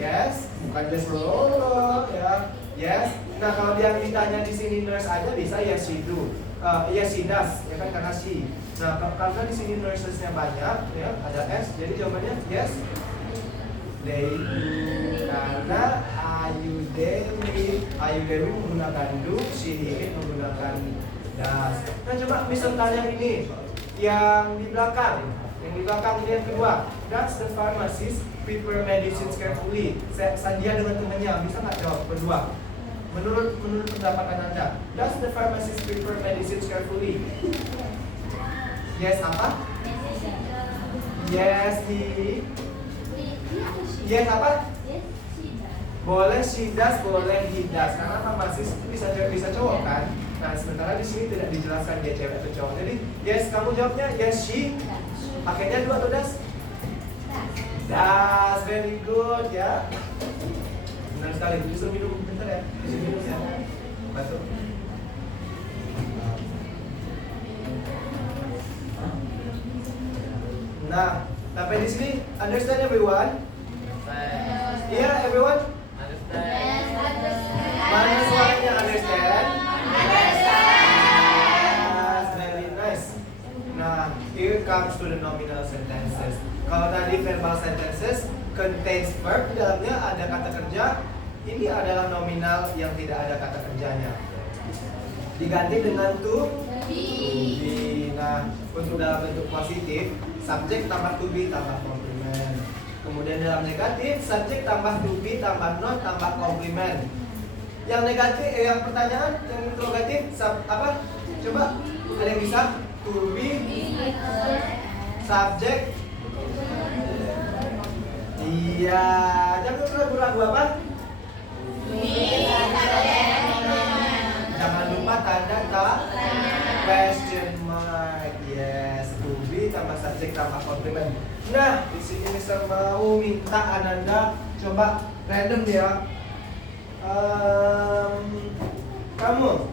Yes. Bukan just menolong ya. Yes. Nah, kalau dia ditanya di sini nurse aja bisa yes she do. Yes she does, ya kan karena she. Nah, karena di sini nursesnya banyak, ya ada S, jadi jawabannya yes. They do. Karena Ayu Dewi menggunakan do, she menggunakan does. Nah, coba misal tanya ini yang di belakang. Yang di belakang ini yang kedua. Does the pharmacist prepare medicines carefully? Sandia dengan temannya bisa nggak jawab berdua? Menurut pendapat Anda, does the pharmacist prepare medicines carefully? Yes, apa? Yes, yes, apa? Boleh she does, boleh he does. Karena pharmacist itu bisa cowok kan? Nah, sementara di sini tidak dijelaskan dia cewek atau cowok. Jadi, yes, kamu jawabnya yes, she. Pakainya dua atau das? Das, very good ya. Benar sekali. Justru minum bentar ya. Justru minum ya. Batuk. Nah, sampai di sini understand everyone? Iya, everyone? Mana suaranya understand? Yes, very nice. Nah, here comes to the nominal sentences. Kalau tadi verbal sentences contains verb, di dalamnya ada kata kerja. Ini adalah nominal yang tidak ada kata kerjanya. Diganti dengan to be. Nah, untuk dalam bentuk positif, subjek tambah to be tambah komplement. Kemudian dalam negatif, subjek tambah to be tambah not tambah komplement. Yang negatif, yang pertanyaan, yang interrogatif, apa? Coba, ada yang bisa? To be, subjek. Iya, jangan ragu-ragu apa? Jangan lupa tanda question mark. Yes, to be tambah subjek tambah komplement. Nah, di sini Mister mau minta Ananda coba random ya. Kamu,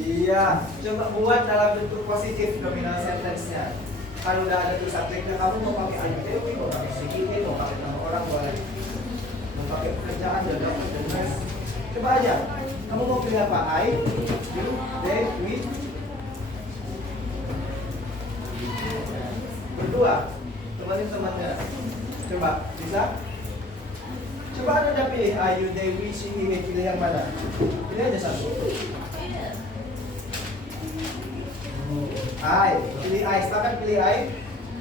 iya, coba buat dalam bentuk positif nominal sentence-nya. Kalau udah ada tuh subjeknya, kamu mau pakai I, Dewi, mau pakai si, mau pakai nama orang boleh, mau pakai pekerjaan dan dapat. Coba aja, kamu mau pilih apa? I, you, they, we. Berdua, temanin temannya. Coba, bisa? Coba Anda pilih I, you, they, we, she, he, pilih yang mana? Pilih aja satu. I, pilih I, sepakat pilih I.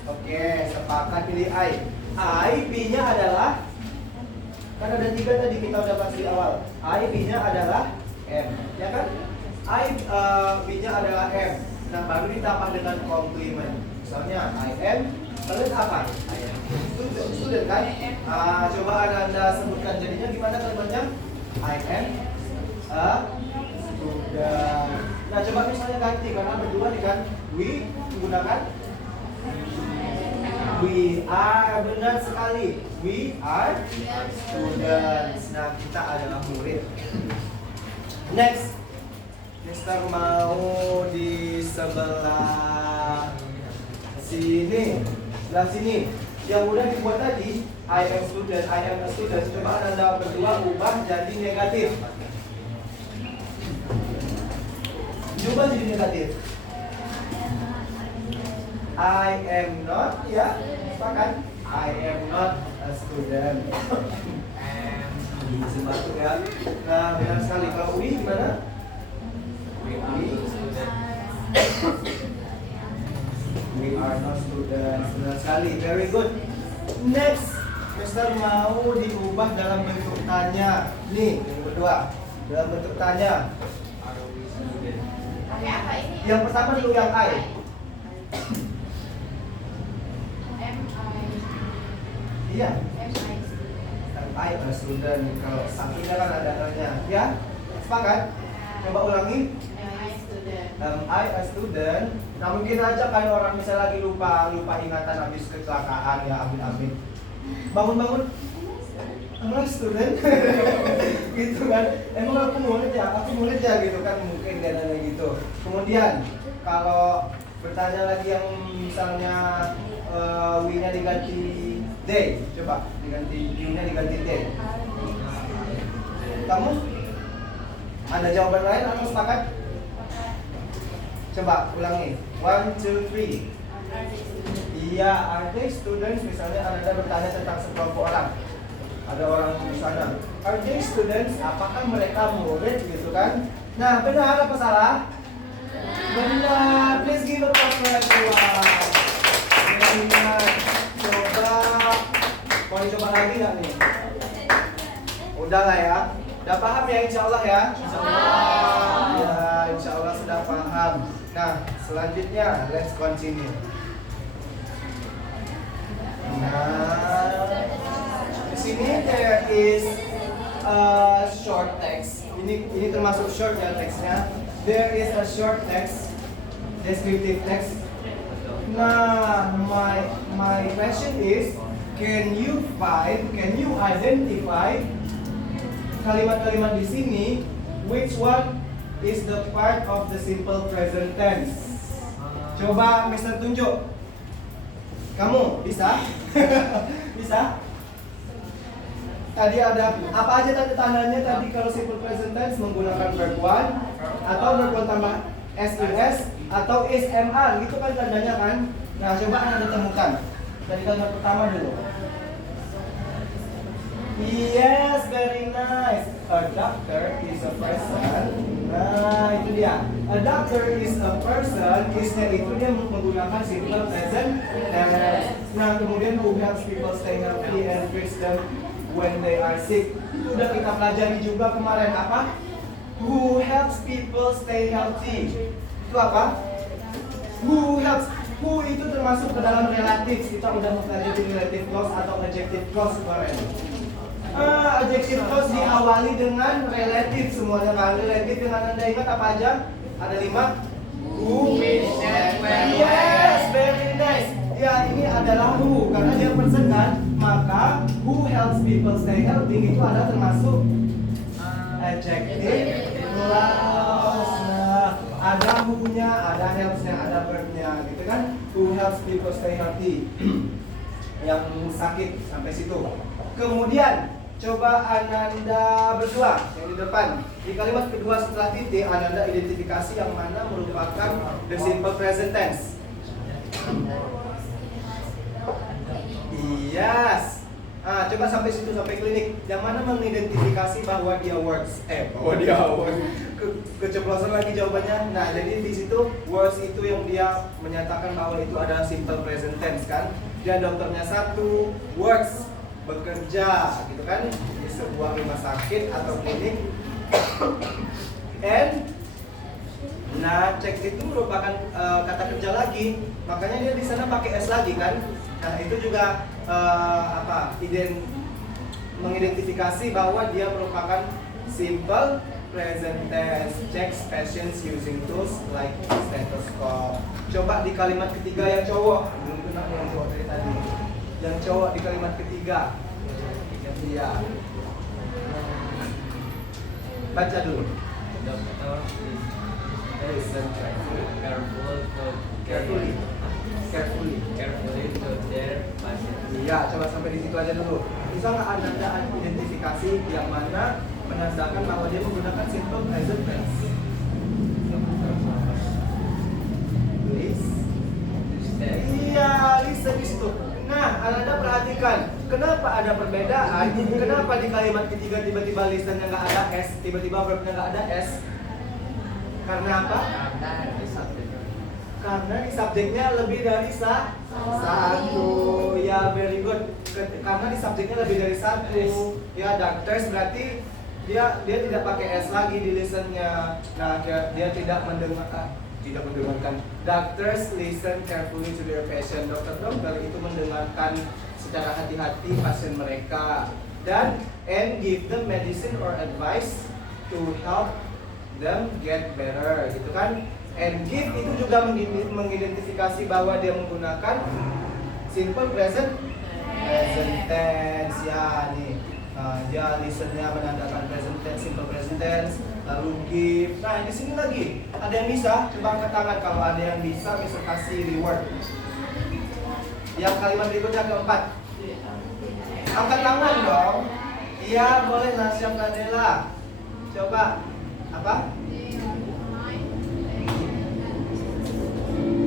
Oke, sepakat pilih I. I, B-nya adalah, kan ada 3 tadi kita udah bahas di awal. I, B-nya adalah M, ya kan? I, B-nya adalah M. Nah, baru ditambah dengan komplement. Misalnya I am, kalian apa? Student kan? Coba Anda sebutkan jadinya gimana kalimatnya? I am a student. Nah, coba misalnya ganti karena berdua nih kan, we menggunakan we are, benar sekali. We are students. Nah, kita adalah murid. Next, Mister mau di sebelah sini, sebelah sini. Yang udah dibuat tadi, I am student, I am a student. Coba Anda berdua ubah jadi negatif. Coba jadi negatif. I am not, ya, sepakat. I am not a student. Sebatu ya. Nah, benar sekali. Kalau we gimana? We are not students. Benar sekali. Very good. Next, Mister mau diubah dalam bentuk tanya. Nih, yang kedua, dalam bentuk tanya. Yang pertama dulu yang I. Iya. I a student. Kalau sampingnya kan ada R-nya. Ya? Sepakat? Coba ulangi. I a student. Nah, mungkin aja kan orang bisa lagi lupa ingatan habis kecelakaan ya, amit-amit. Bangun-bangun. I'm student. Gitu kan. Emang aku murid ya gitu kan, mungkin dan gitu. Kemudian kalau bertanya lagi yang misalnya we-nya diganti day, coba diganti you-nya diganti day. Kamu ada jawaban lain atau sepakat? Coba ulangi. 1, 2, 3. Iya, are they students? Misalnya Anda bertanya tentang sekelompok orang. Ada orang di sana. Are they students? Apakah mereka murid gitu kan? Nah, benar apa salah? Benar. Please give a clap for everyone. Benar. Coba. Mau dicoba lagi nggak nih? Udah lah ya. Udah paham ya, insya Allah ya? Insya Allah. Ya, insya Allah sudah paham. Nah, selanjutnya let's continue. Nah, di sini there is a short text. Ini termasuk short ya teksnya. There is a short text, descriptive text. Nah, my question is, can you identify kalimat-kalimat di sini, which one is the part of the simple present tense? Coba Mister tunjuk. Kamu bisa? Bisa? Tadi ada apa aja tanda-tandanya tadi kalau simple present tense menggunakan verb one atau verb one tambah SIS atau SMR gitu kan tandanya kan? Nah, coba Anda temukan. Dari kalimat pertama dulu. Yes, very nice. A doctor is a person. Nah, itu dia. A doctor is a person. Is-nya itu dia menggunakan simple present tense. Nah, kemudian who helps people stay healthy and treats them when they are sick. Itu udah kita pelajari juga kemarin apa? Who helps people stay healthy. Itu apa? Who helps. Who itu termasuk ke dalam relatif. Kita udah mempelajari relative clause atau adjective clause kemarin. Adjective clause diawali dengan relatif semuanya kan. Relatif dengan Anda ingat apa aja? Ada 5. Who? Yes, very nice. Ya, ini adalah who karena dia person kan. Maka who helps people stay healthy itu ada termasuk adjective clause. Nah, ada who-nya, ada helps-nya, ada verb-nya gitu kan. Who helps people stay healthy. Yang sakit sampai situ. Kemudian coba Ananda berdua yang di depan. Di kalimat kedua setelah titik, Ananda identifikasi yang mana merupakan the simple present tense. Yes. Coba sampai situ, sampai klinik. Yang mana mengidentifikasi bahwa dia works. Keceplosan lagi jawabannya. Nah, jadi di situ works itu yang dia menyatakan bahwa itu adalah simple present tense kan. Dia dokternya satu, works bekerja gitu kan di sebuah rumah sakit atau klinik. And nah, check itu merupakan kata kerja lagi, makanya dia di sana pakai S lagi kan. Nah, itu juga mengidentifikasi bahwa dia merupakan simple present tense. Check passions using tools like stethoscope. Coba di kalimat ketiga yang cowok, belum kenal yang cowok dari tadi. Yang cowok di kalimat ketiga. Iya. Baca dulu. Doctor is Listen carefully carefully. to their patient. Iya, coba sampai di situ aja dulu. Bisa nggak Anda identifikasi yang mana menandakan bahwa dia menggunakan simple present tense? Please. Iya, listen di situ. Nah, Anda perhatikan, kenapa ada perbedaan? Kenapa di kalimat ketiga tiba-tiba listennya nggak ada S, tiba-tiba verbnya nggak ada S? Karena apa? Karena di subjeknya lebih dari satu. Ya, very good. Karena di subjeknya lebih dari satu. Ya, doctors berarti dia tidak pakai S lagi di listennya. Nah, dia tidak mendengarkan. Doctors listen carefully to their patient. Dokter itu mendengarkan secara hati-hati pasien mereka dan give them medicine or advice to help them get better, gitu kan? And give itu juga mengidentifikasi bahwa dia menggunakan simple present tense ya nih. Dia listennya menandakan present tense, simple present tense. Lalu give. Nah, di sini lagi ada yang bisa, coba angkat tangan kalau ada yang bisa kasih reward. Yang kalimat berikutnya keempat. Angkat tangan dong. Iya, boleh Nasya Kadela. Coba apa?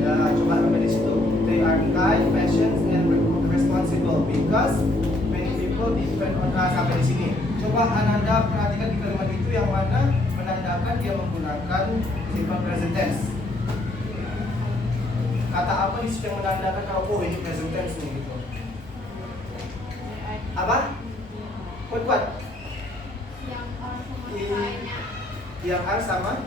Ya, coba sampai di situ. They are kind, patient, and responsible because many people depend on us. Sampai di sini. Coba Ananda perhatikan di kalimat itu yang mana menandakan dia menggunakan simple present tense. Kata apa di situ yang menandakan kalau ini present tense nih gitu? Apa? Kuat. Yang R sama?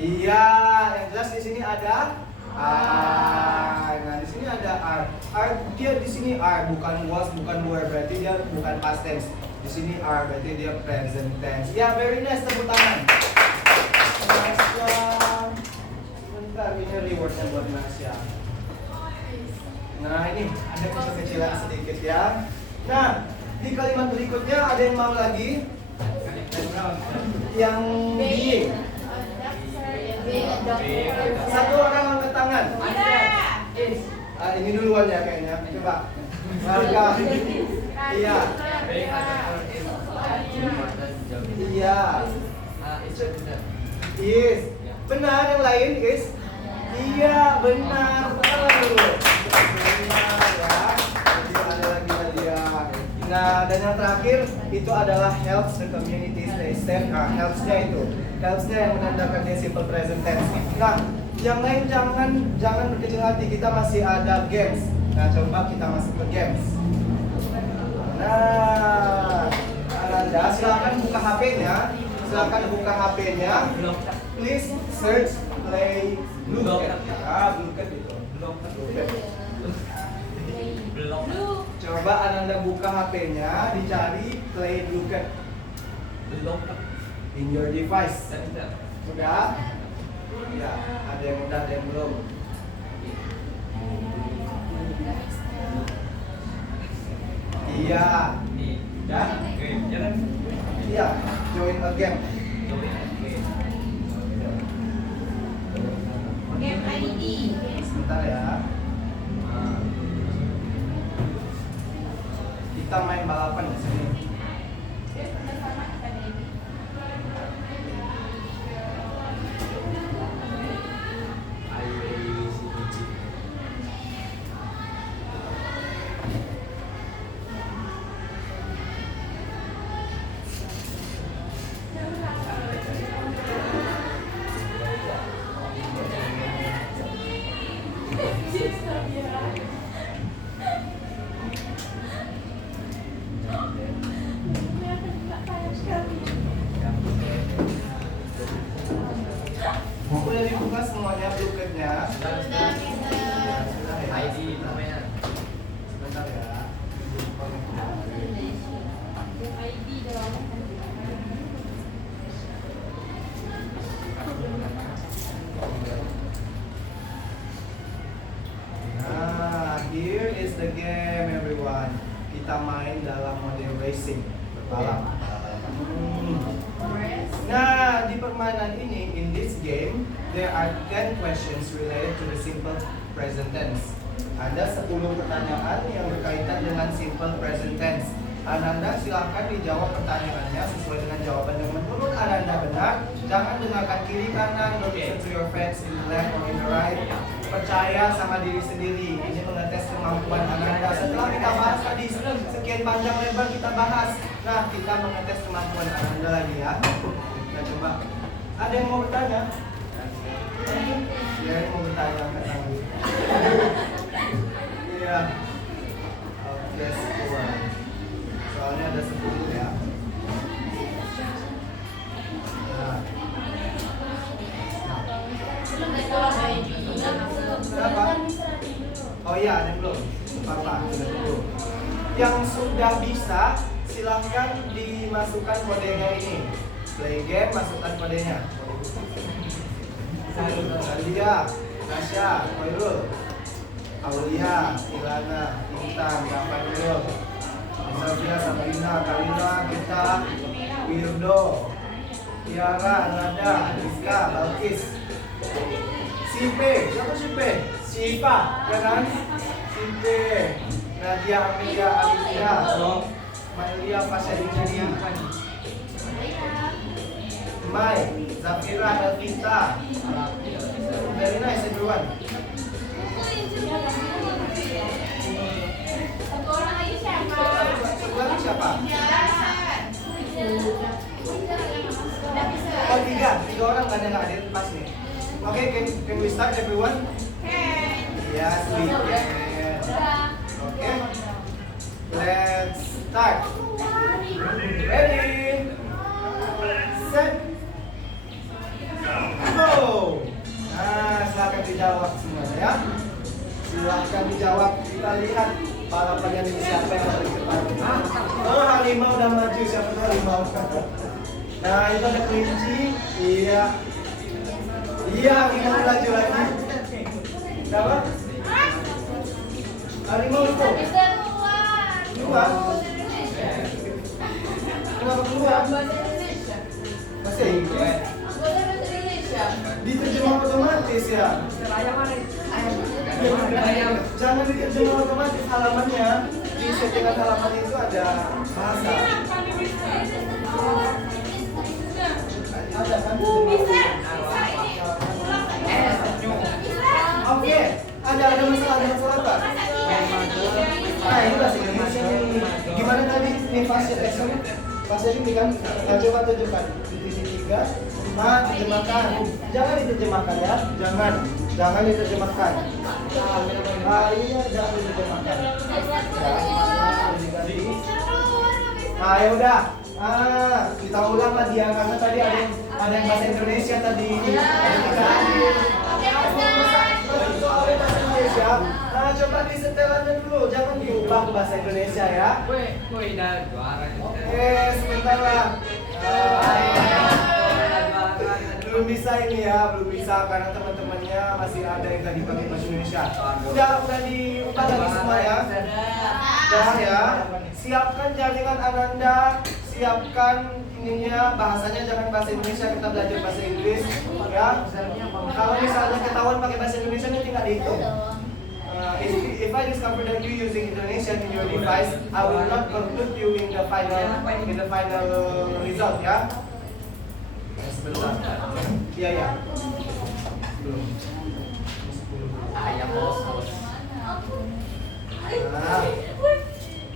Iya, yang jelas di sini ada R. Nah, di sini ada R. R dia di sini R, bukan was, bukan were, berarti dia bukan past tense. Di sini are berarti dia present tense. Ya, very nice, tepuk tangan. Nasya. Sebentar, ini rewardnya buat Nasya. Nah, ini ada kecil-kecilan sedikit ya. Nah, di kalimat berikutnya ada yang mau lagi? Yang being. Satu orang angkat tangan. Ini duluan ya kayaknya. Coba. Warga. Iya. Iya. Yes. Benar, yang lain is? Iya, benar. Benar ya. Jadi ada lagi Nadia. Nah, dan yang terakhir itu adalah helps the community stay safe. Nah, helps-nya itu. Helps-nya yang menandakan dia simple present tense. Nah, yang lain jangan berkecil hati. Kita masih ada games. Nah, coba kita masuk ke games. Nah, Ananda, silakan buka HP-nya. Silakan buka HP-nya. Please search play Blue Cat. Blue Cat itu. Coba Ananda buka HP-nya, dicari play Blue Cat. In your device. Sudah? Ya, ada yang udah, ada yang belum. Iya. Ya? Iya, join a game. Game ID. Sebentar ya. Kita main balapan di sini. Udah dibuka semuanya Blue-Cat-nya. Sudah, Mister. Sudah ya. ID namanya. Sebentar ya. Nah, here is the game everyone. Kita main dalam mode racing, berbalap. Nah, di permainan ini, in this game, there are 10 questions related to the simple present tense. Ada 10 pertanyaan yang berkaitan dengan simple present tense. Ananda silahkan dijawab pertanyaannya sesuai dengan jawaban yang menurut Ananda benar. Jangan dengarkan kiri kanan, don't listen to your friends in the left or in the right. Percaya sama diri sendiri. Ini mengetes kemampuan Ananda. Setelah kita bahas tadi, sekian panjang lebar kita bahas. Nah, kita mengetes kemampuan Ananda lagi ya. Kita coba. Ada yang mau bertanya? Ya, yang mau bertanya angkat tangan. Iya. Oke, 10. Soalnya ada 10 ya. Nah. Berapa? Oh iya, ada yang belum? Apa? Sudah tunggu. Yang sudah bisa, silahkan dimasukkan kodenya ini. Play game, masukkan kodenya. Salia, Nasya, Koirul, Aulia, Ilana, Intan, Kapanul, Sofia, Sabrina, Kalina, Gita, Wirdo, Tiara, Nada, Rizka, Balkis, Sipe, siapa Sipe? Sipa, ya kan? Sipe, Nadia, Amelia, Alicia, Maria, Fasya, Injadi, Mai, Zafira, Elvita. Very nice everyone. Satu orang lagi siapa? Satu lagi siapa? Oh, tiga orang nggak ada hadir pas nih. Oke, can we start everyone? Yes, we can. Okay, let's start. Ready, set, go. Nah, silakan dijawab semuanya ya. Silahkan dijawab. Kita lihat balapannya ini siapa yang paling cepat. Oh, Halimah udah maju Nah, itu ada kelinci. Iya. Iya, harimau laju lagi. Kenapa? Harimau itu. Bisa keluar. Keluar. Kenapa keluar? Bahasa Indonesia. Masih ingat. Bahasa Indonesia. Diterjemah otomatis ya. Jangan diterjemah otomatis halamannya. Di settingan halaman itu ada bahasa. Ada kan? Oke, ada masalah apa? Nah, ini bahasa Indonesia nih. Gimana tadi nih fase action? Fase ini kan, coba tunjukkan. Di titik 3, terjemahkan. Jangan diterjemahkan ya, jangan diterjemahkan. Iya, jangan diterjemahkan. Ya udah. Kita ulang lah dia karena tadi ada yang bahasa Indonesia tadi. Soalnya bahasa Indonesia. Coba disetelannya dulu, jangan diubah ke bahasa Indonesia ya. Oke, sebentar lah. Belum bisa ini ya, belum bisa karena teman-temannya masih ada yang tadi pakai bahasa Indonesia. Udah diubah lagi semua ya. Udah ya. Siapkan jaringan Ananda, siapkan ininya, bahasanya jangan bahasa Indonesia, kita belajar bahasa Inggris ya. Kalau misalnya ketahuan pakai bahasa Indonesia ini tinggal dihitung. If I discover that you using Indonesian in your device, I will not conclude you in the final result ya. Sebentar. Iya. Belum. Nah,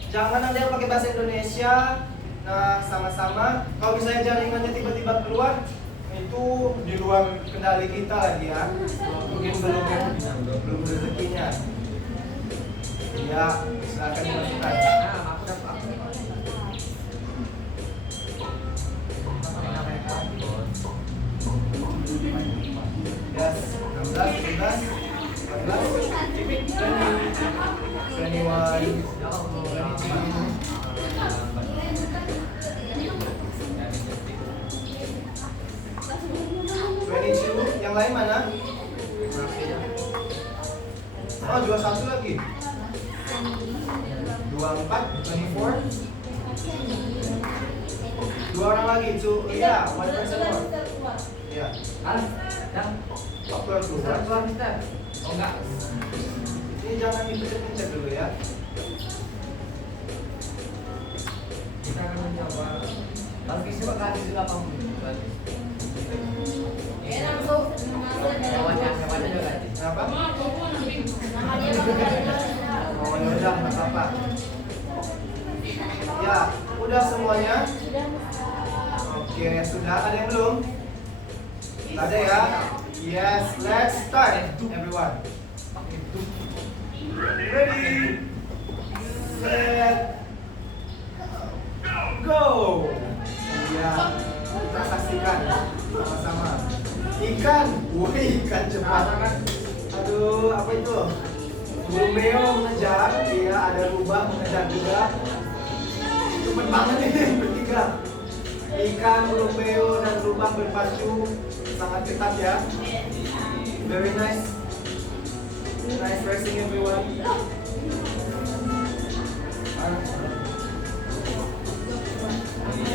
jangan ada yang pakai bahasa Indonesia. Nah, sama-sama. Kalau misalnya jaringannya tiba-tiba keluar, itu di luar kendali kita lagi ya. Mungkin belum rezekinya. Ya, silakan dimasukkan. Yes, 16, 17, 18, 22, yang lain mana? Oh, 21 lagi. 24, 24. Dua orang lagi, iya, one person more. Iya. Keluar dulu. Oh enggak. Ini jangan dipencet-pencet dulu ya. Kita akan mencoba. Bagi coba kali juga kamu. Hewannya juga tadi. Kenapa? Nama dia Oh ya udah, nggak apa-apa. Ya, udah semuanya. Oke, sudah. Ada yang belum? Ada ya? Yes, let's start, everyone. Ready, set, go. Ya, kita saksikan sama-sama. Ikan, ikan cepat. Aduh, apa itu? Burung beo mengejar, iya ada rubah mengejar juga. Cepet banget ini bertiga. Ikan, burung beo dan rubah berpacu sangat ketat ya. Very nice. Nice racing everyone.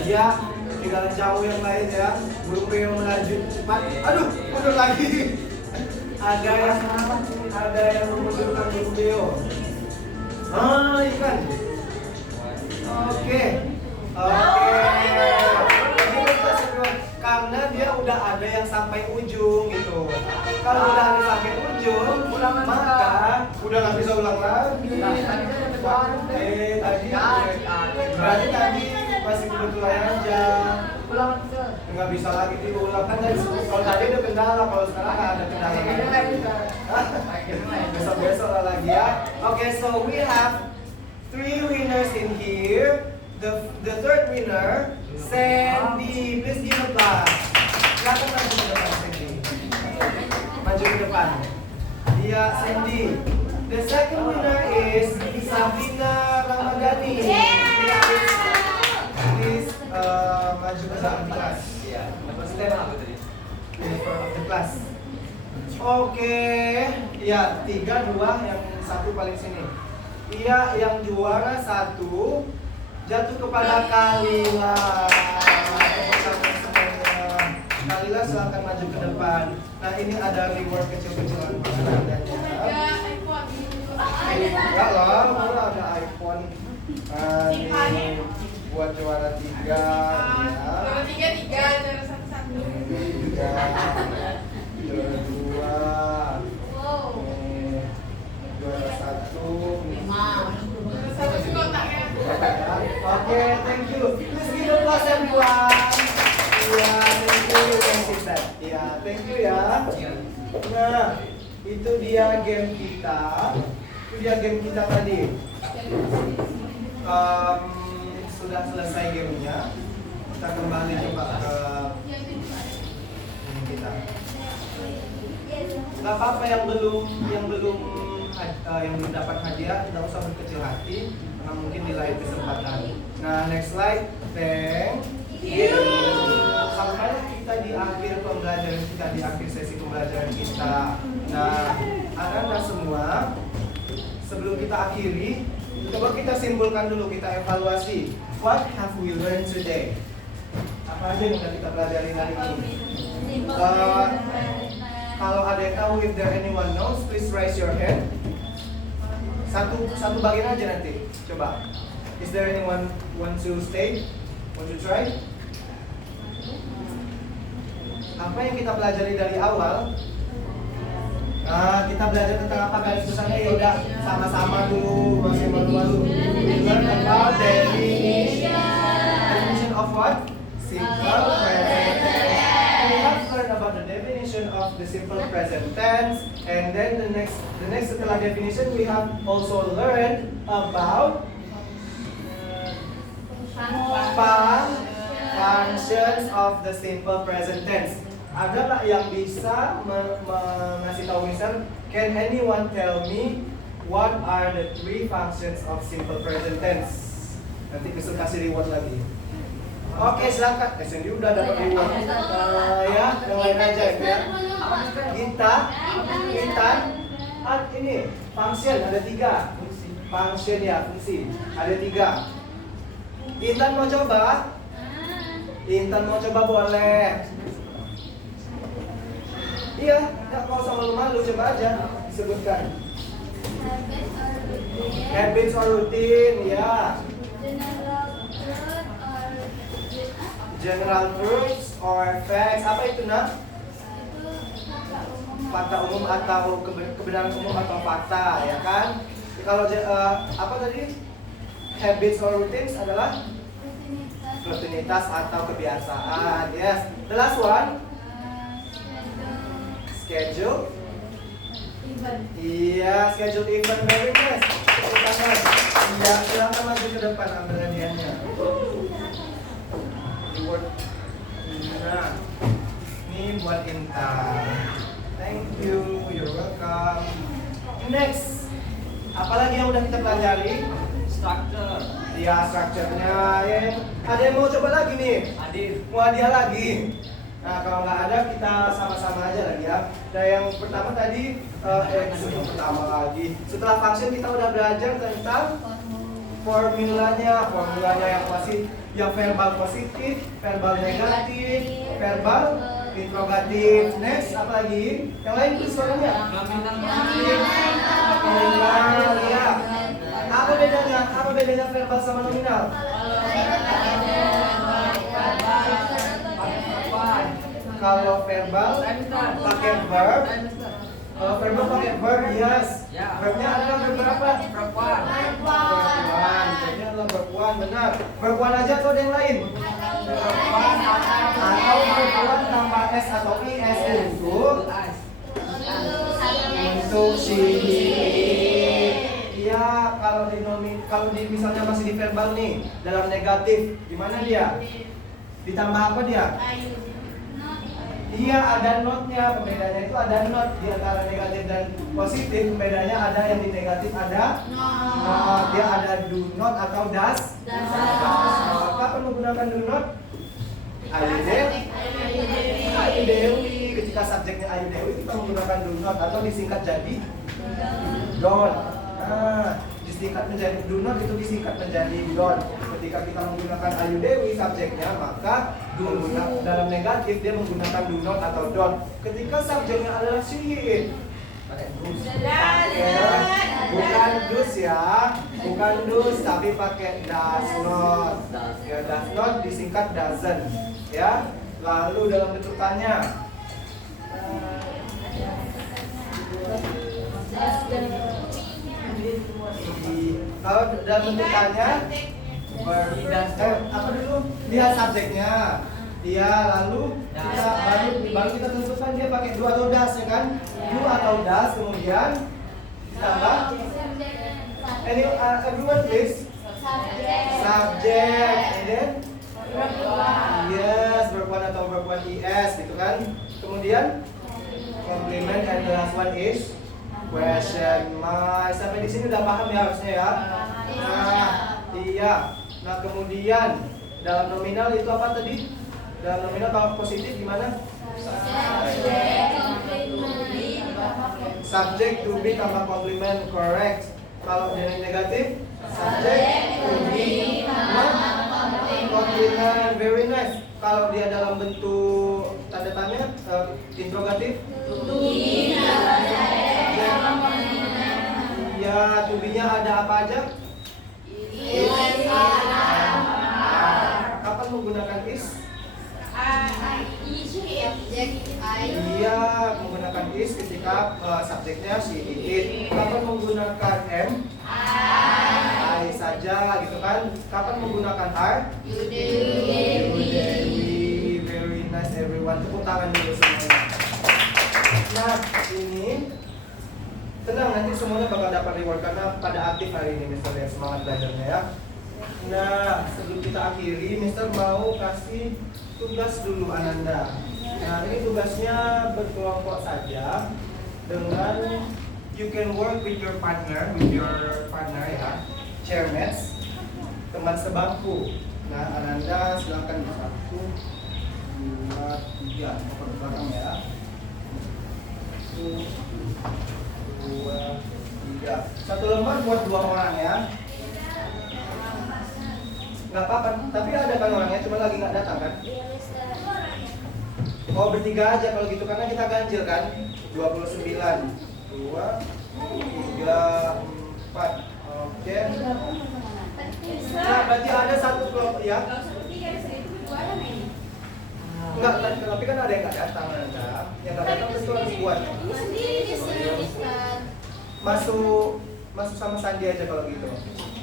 Ya, tinggal jauh yang lain ya. Burung beo melaju cepat. Aduh, mundur lagi. Ada yang memundurkan burung beo. Ikan. Oke. Karena dia udah ada yang sampai ujung gitu. Kalau udah ada sampai ujung, maka udah nggak bisa ulang lagi. Berarti tadi masih kebetulan aja. Nggak bisa lagi diulang kan tadi. Kalau tadi ada kendala, kalau sekarang nggak ada kendala. Besok-besok lagi ya. Okay, so we have 3 winners in here. The third winner, Sandy. Please give applause. Silakan maju ke depan, Sandy. Maju ke depan. Dia Sandy. The second winner is Sabina Ramadhani. Please maju of the class. Iya. Maksud tema apa tadi? Flavor of the class. Oke, ya 3, 2, yang 1 paling sini. Iya, yang juara 1 jatuh kepada Kalila. Kalila silahkan maju ke depan. Nah ini ada reward kecil-kecilan makanan dan enggak lah, malah ada iPhone. Nah, ini buat juara 3 ya. Juara 3, juara 1. Juara 2. Wow. Juara 1. Sama si kotaknya. Oke, thank you. Please give applause everyone. Iya, thank you. Iya, thank you ya. Nah, itu dia game kita. Itu dia game kita tadi. Sudah selesai gamenya. Kita kembali coba ke game kita. Gak apa-apa yang belum dapat hadiah, tidak usah berkecil hati, karena mungkin di lain kesempatan. Nah, next slide. Thank you. Sampai kita di akhir pembelajaran kita, di akhir sesi pembelajaran kita. Nah, anak-anak semua, sebelum kita akhiri, coba kita simpulkan dulu, kita evaluasi. What have we learned today? Apa aja yang sudah kita pelajari hari ini? Kalau ada yang tahu, if there anyone knows, please raise your hand. Satu bagian aja nanti. Coba. Is there anyone want to stay? Want to try? Apa yang kita pelajari dari awal? Kita belajar tentang apa garis besarnya? Ya udah, sama-sama dulu, masih malu-malu. We learn about definition of what? Simple present tense. We have learned about the definition of the simple present tense, and then the next setelah definition we have also learned about functions of the simple present tense. Ada nggak yang bisa mengasih tahu Mister? Can anyone tell me what are the 3 functions of simple present tense? Nanti Mister kasih reward lagi. Oke, silakan. Cindy udah dapat reward. Ya, yang lain aja ya. Intan. Ini function ada 3. Function ya, fungsi ada 3. Intan mau coba? Intan mau coba boleh. Iya, nggak mau sama malu-malu, coba aja sebutkan. Habits or routine, ya. General truths or facts, apa itu nak? Fakta umum atau kebenaran umum atau fakta, ya kan? Kalau apa tadi? Habits or routines adalah rutinitas atau kebiasaan. Yes. The last one. Schedule. Iya, schedule event. Very nice. Iya, silakan maju ke depan ambil hadiahnya. Nah, ini buat Intan. Thank you, you're welcome. Next, apalagi yang udah kita pelajari? Structure. Iya, structure-nya. Ya. Ada yang mau coba lagi nih? Mau hadiah lagi? Nah, kalau nggak ada, kita sama-sama aja lagi ya. Nah, yang pertama tadi, pertama lagi. Setelah function kita udah belajar tentang formulanya yang verbal positif, verbal negatif, verbal interrogatif. Next, apa lagi? Yang lain tulis suaranya. Nominal, ya. Apa bedanya verbal sama nominal? Kalau verbal pakai verb. Kalau verbal pakai verb, yes. Verbnya adalah verb berapa? Verb one. Verbnya adalah verb one, benar. Verb one aja atau ada yang lain? Verb one atau verb one tanpa s atau is untuk si. Iya, kalau di misalnya masih di verbal nih, dalam negatif, gimana dia? Ditambah apa dia? Iya, ada notnya. Pembedanya itu ada not di antara negatif dan positif. Pembedanya ada yang di negatif ada not. Dia ada do not atau does not. Kapan menggunakan do not? Ayu Dewi. Ayu Dewi. Ketika subjeknya Ayu Dewi kita menggunakan do not atau disingkat jadi don't. Nah, disingkat menjadi do not itu disingkat menjadi don't. Ketika kita menggunakan Ayu Dewi subjeknya, maka dalam negatif dia menggunakan do not atau don't. Ketika subjeknya adalah she, pakai does. Bukan does ya, bukan does tapi pakai does not. Ya, does not disingkat doesn't. Ya, lalu dalam bentuk tanya. Kalau dalam bentuk tanya, apa dulu? Lihat subjeknya. Iya, lalu baru kita tentukan dia pakai do atau does ya kan? Do atau does, kemudian tambah everyone please. Subject, and then yes, verb one atau verb one es gitu kan? Kemudian complement and the last one is question mark. Sampai di sini udah paham ya harusnya ya. Nah, iya. Nah, kemudian dalam nominal itu apa tadi? Dalam nominal kalau positif gimana? Subject to be tambah complement, correct. Kalau dengan negatif, subject to be complement, very nice. Kalau dia dalam bentuk tanda tanya, interrogatif, ya, to be-nya ada apa aja? Kapan menggunakan is? Iya, menggunakan is ketika subjeknya si it. Kapan menggunakan m? I saja gitu kan. Kapan menggunakan are? You Dewi. Very nice everyone. Tepuk tangan dulu semuanya. Nah, ini tenang, nanti semuanya bakal dapat reward karena pada aktif hari ini Mister ya, semangat belajarnya ya. Nah, sebelum kita akhiri, Mister mau kasih tugas dulu Ananda. Nah, ini tugasnya berkelompok saja dengan you can work with your partner ya, chairmates, teman sebangku. Nah, Ananda silakan 1, 2, 3, ke belakang ya. 1, 2, 3. Satu lembar buat 2 orang ya. Nggak apa-apa, tapi ada kan orangnya, cuma lagi nggak datang kan? Oh, bertiga aja kalau gitu, karena kita ganjil kan? 29, 2, 3, 4. Oke. Nah, berarti ada satu kelompok ya? Enggak, tapi kan ada yang nggak datang, Nanda. Yang nggak datang itu harus buat. Masuk sama Sandi aja kalau gitu.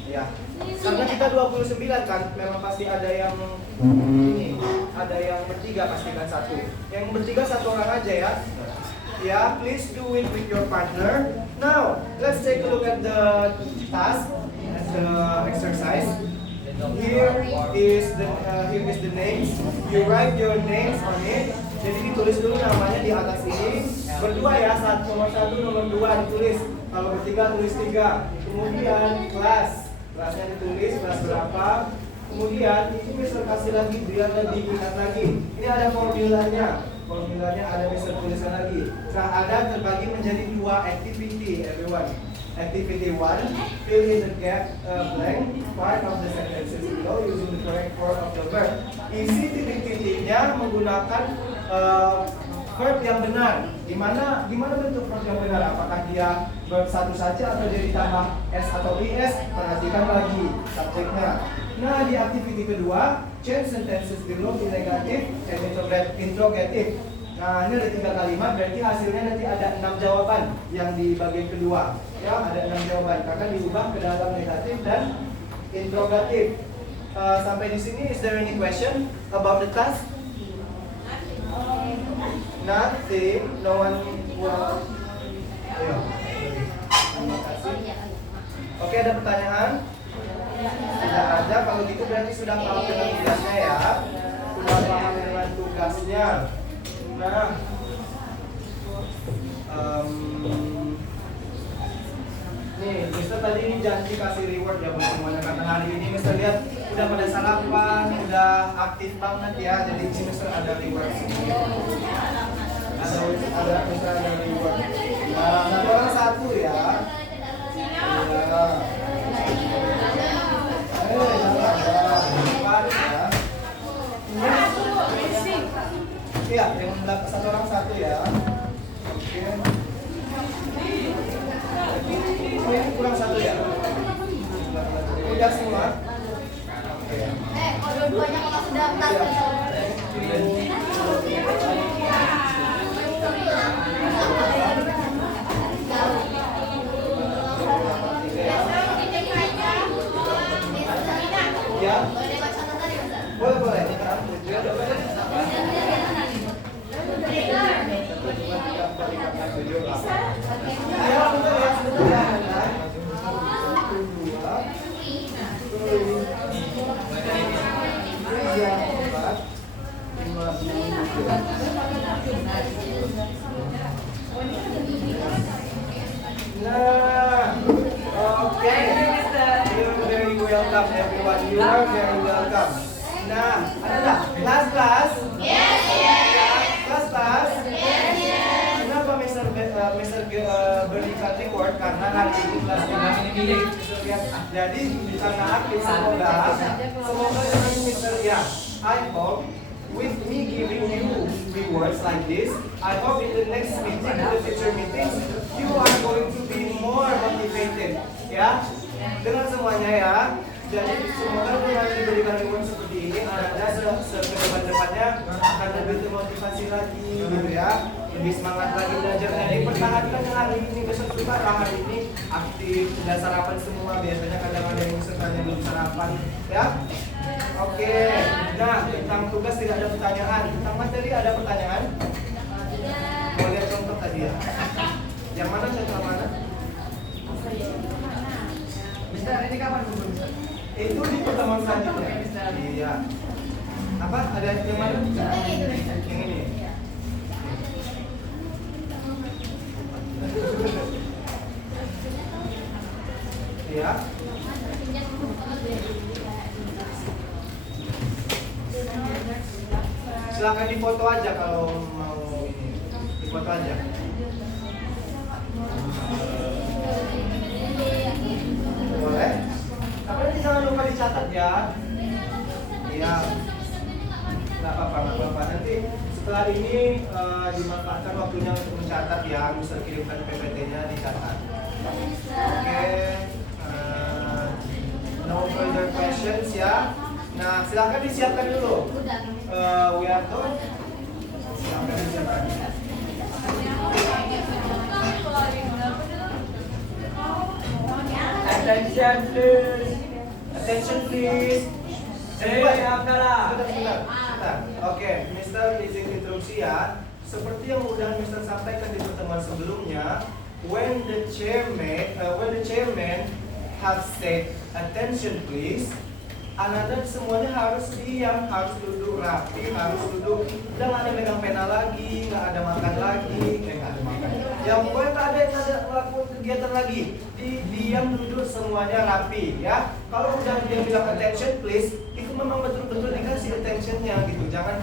Ya. Karena kita 29 kan, memang pasti ada yang ini, ada yang bertiga pastikan satu. Yang bertiga satu orang aja ya. Ya, please do it with your partner. Now, let's take a look at the task, at the exercise. Here is the names. You write your names on it. Jadi ditulis dulu namanya di atas ini. Berdua ya, nomor 1, nomor 2 ditulis. Kalau bertiga tulis 3. Kemudian kelasnya ditulis, kelas berapa. Kemudian ini Mister kasih lagi biar lebih ingat lagi. Ini ada formulanya ada Mister tuliskan lagi. Nah, ada terbagi menjadi 2 activity everyone. Activity 1, fill in the gap blank part of the sentences below using the correct form of the verb. Isi titik-titiknya menggunakan verb yang benar. Gimana bentuk verb yang benar? Apakah dia verb satu saja atau dia ditambah s atau is? Perhatikan lagi subjeknya. Nah, di activity kedua, change sentences below to negative and interrogative. Nah, ini ada 3 kalimat, berarti hasilnya nanti ada 6 jawaban yang di bagian kedua. Ya, ada 6 jawaban karena diubah ke dalam negatif dan interrogatif. Sampai di sini, is there any question about the task? Nothing. No one will. Ayo. Terima kasih. Oke, ada pertanyaan? Tidak ada. Kalau gitu berarti sudah paham dengan tugasnya ya. Sudah paham dengan tugasnya. Nah, Nih, Mister tadi ini janji kasih reward ya buat semuanya karena hari ini Mister lihat udah pada sarapan, udah aktif banget ya. Jadi ini Mister ada reward. Mister ada reward. Nah, satu orang satu ya. Iya. Iya, yang satu orang satu ya. Oke. Ini kurang satu ya. Udah semua. Oke. Kalau dua-duanya kalau sudah Ya. Boleh boleh. Ayo bentar ya, sebentar ya. 1, 2, 3, 4, 5, 6. Nah, oke. You're very welcome everyone. You are very welcome. Nah, ada nggak? Kelas? Yes, yes. Kelas? Yes, yes. Kenapa Mr. berikan reward? Karena hari ini kelasnya kami ini lihat. Jadi karena aktif semoga dengan Mr. Ya, I hope with me giving you rewards like this, I hope in the next meeting, in the future meetings, you are going to be more motivated. Ya, dengan semuanya ya. Jadi semoga dengan diberikan reward seperti ini, Anda sedepan-depannya akan lebih termotivasi lagi, gitu ya, lebih semangat lagi belajar. Jadi pertahankan yang hari ini, besok juga hari ini aktif, sudah sarapan semua. Biasanya kadang ada yang sertanya belum sarapan, ya. Oke. Nah, tentang tugas tidak ada pertanyaan. Tentang materi ada pertanyaan? Mau lihat contoh tadi ya? Yang mana contoh mana? Mister, ini kapan kumpul Mister? Itu di pertemuan selanjutnya. Iya. Apa? Ada yang mana? Yang ini. Iya. Silakan difoto aja kalau mau ini. Difoto aja. Boleh? Tapi nanti jangan lupa dicatat ya. Iya. Nggak apa-apa. Nanti setelah ini dimanfaatkan waktunya untuk mencatat ya. Bisa kirimkan PPT-nya dicatat. Oke. No further questions ya. Nah, silakan disiapkan dulu. Wiarto, silakan disiapkan. Attention please. Attention please. Sebentar. Oke, Mister izin interupsi ya. Seperti yang udah Mister sampaikan di pertemuan sebelumnya, when the chairman have said attention please, anak-anak semuanya harus diam, harus duduk rapi, harus duduk. Udah nggak ada megang pena lagi, nggak ada makan lagi, nggak ada makan. Yang pokoknya nggak ada melakukan kegiatan lagi. Diam duduk semuanya rapi ya. Kalau udah dia bilang attention please, itu memang betul-betul dikasih attentionnya gitu. Jangan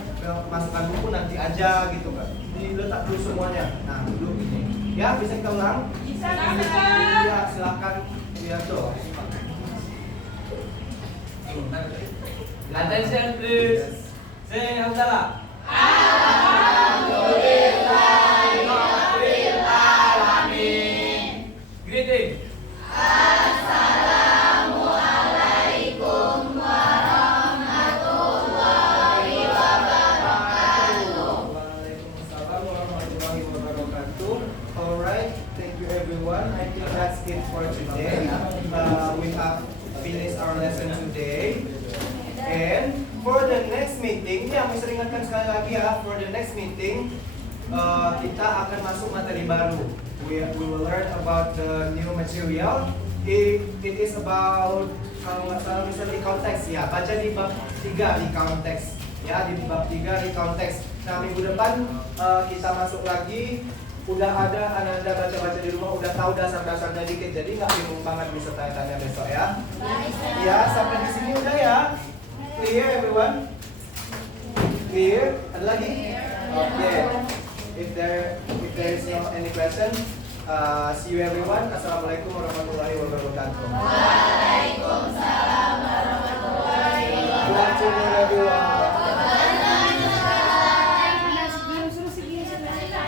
masukkan buku nanti aja gitu kan. Diletak dulu semuanya. Nah duduk gitu. Ya bisa kita ulang? Bisa. Ya silakan lihat tuh. Attention please. Say Hamdalah. Alhamdulillahirabbil alamin. Greeting. Assalamualaikum warahmatullahi wabarakatuh. Waalaikumsalam warahmatullahi wabarakatuh. Alright, thank you everyone. I think that's it for today. We have finished our lesson today. And for the next meeting, ya Mister ingatkan sekali lagi ya, for the next meeting kita akan masuk materi baru. We will learn about the new material. It is about, kalau nggak salah Mister di konteks ya, baca di bab 3 di konteks ya, di bab 3 di konteks. Nah minggu depan kita masuk lagi udah ada Ananda baca-baca di rumah, udah tahu dasar-dasarnya dikit, jadi nggak bingung banget bisa tanya-tanya besok ya. Ya, sampai di sini udah ya. Clear everyone? Clear? Ada lagi? Okay. If there is no any question, see you everyone. Assalamualaikum warahmatullahi wabarakatuh. Waalaikumsalam warahmatullahi wabarakatuh. Good afternoon everyone.